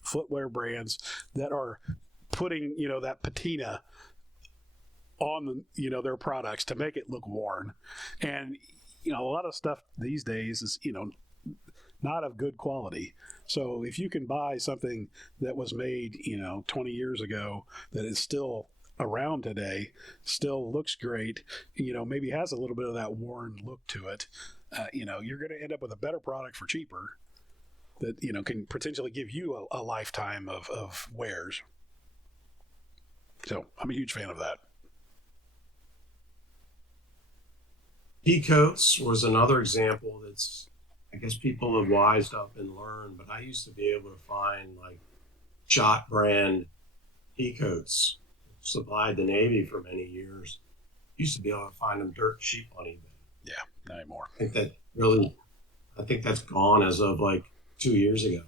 footwear brands that are putting, that patina on their products to make it look worn. And, a lot of stuff these days is, not of good quality. So if you can buy something that was made, 20 years ago that is still around today, still looks great, maybe has a little bit of that worn look to it, you're going to end up with a better product for cheaper that, can potentially give you a lifetime of wears. So I'm a huge fan of that. Peacoats was another example that's, I guess people have wised up and learned, but I used to be able to find like Shot brand peacoats, supplied the Navy for many years. Used to be able to find them dirt cheap on eBay. Yeah, not anymore. I think that's gone as of like 2 years ago.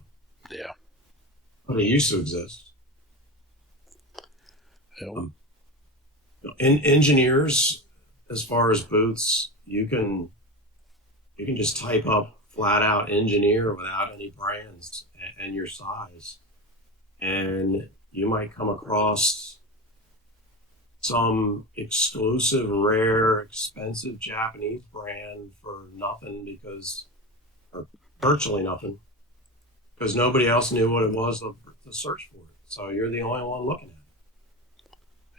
Yeah. But it used to exist. Yeah. Engineers, as far as boots, you can just type up flat out engineer without any brands and your size, and you might come across some exclusive, rare, expensive Japanese brand for nothing or virtually nothing, because nobody else knew what it was to search for it. So you're the only one looking at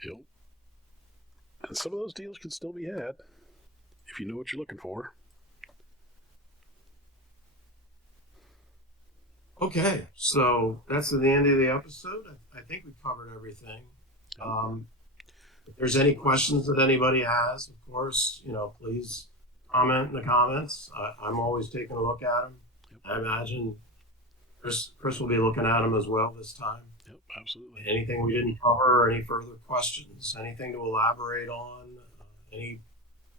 it. Yep. And some of those deals can still be had if you know what you're looking for. Okay, so that's the end of the episode. I think we covered everything. If there's any questions that anybody has, of course, please comment in the comments. I'm always taking a look at them. Yep. I imagine Chris will be looking at them as well this time. Yep, absolutely. Anything we didn't cover, any further questions, anything to elaborate on, any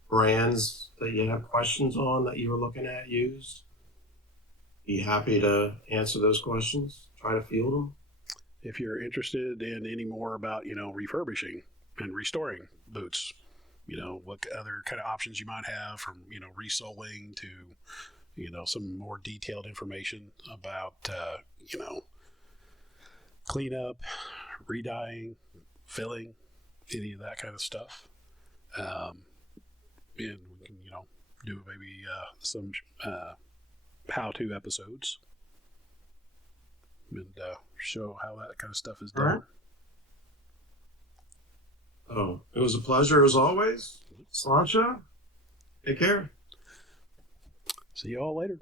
brands that you have questions on that you were looking at used. Be happy to answer those questions, try to field them. If you're interested in any more about, refurbishing and restoring boots, what other kind of options you might have, from, resoling to, some more detailed information about, cleanup, re-dyeing, filling, any of that kind of stuff. And we can, do maybe some how-to episodes and show how that kind of stuff is done. All right. Oh, it was a pleasure as always. Sláinte. Take care. See you all later.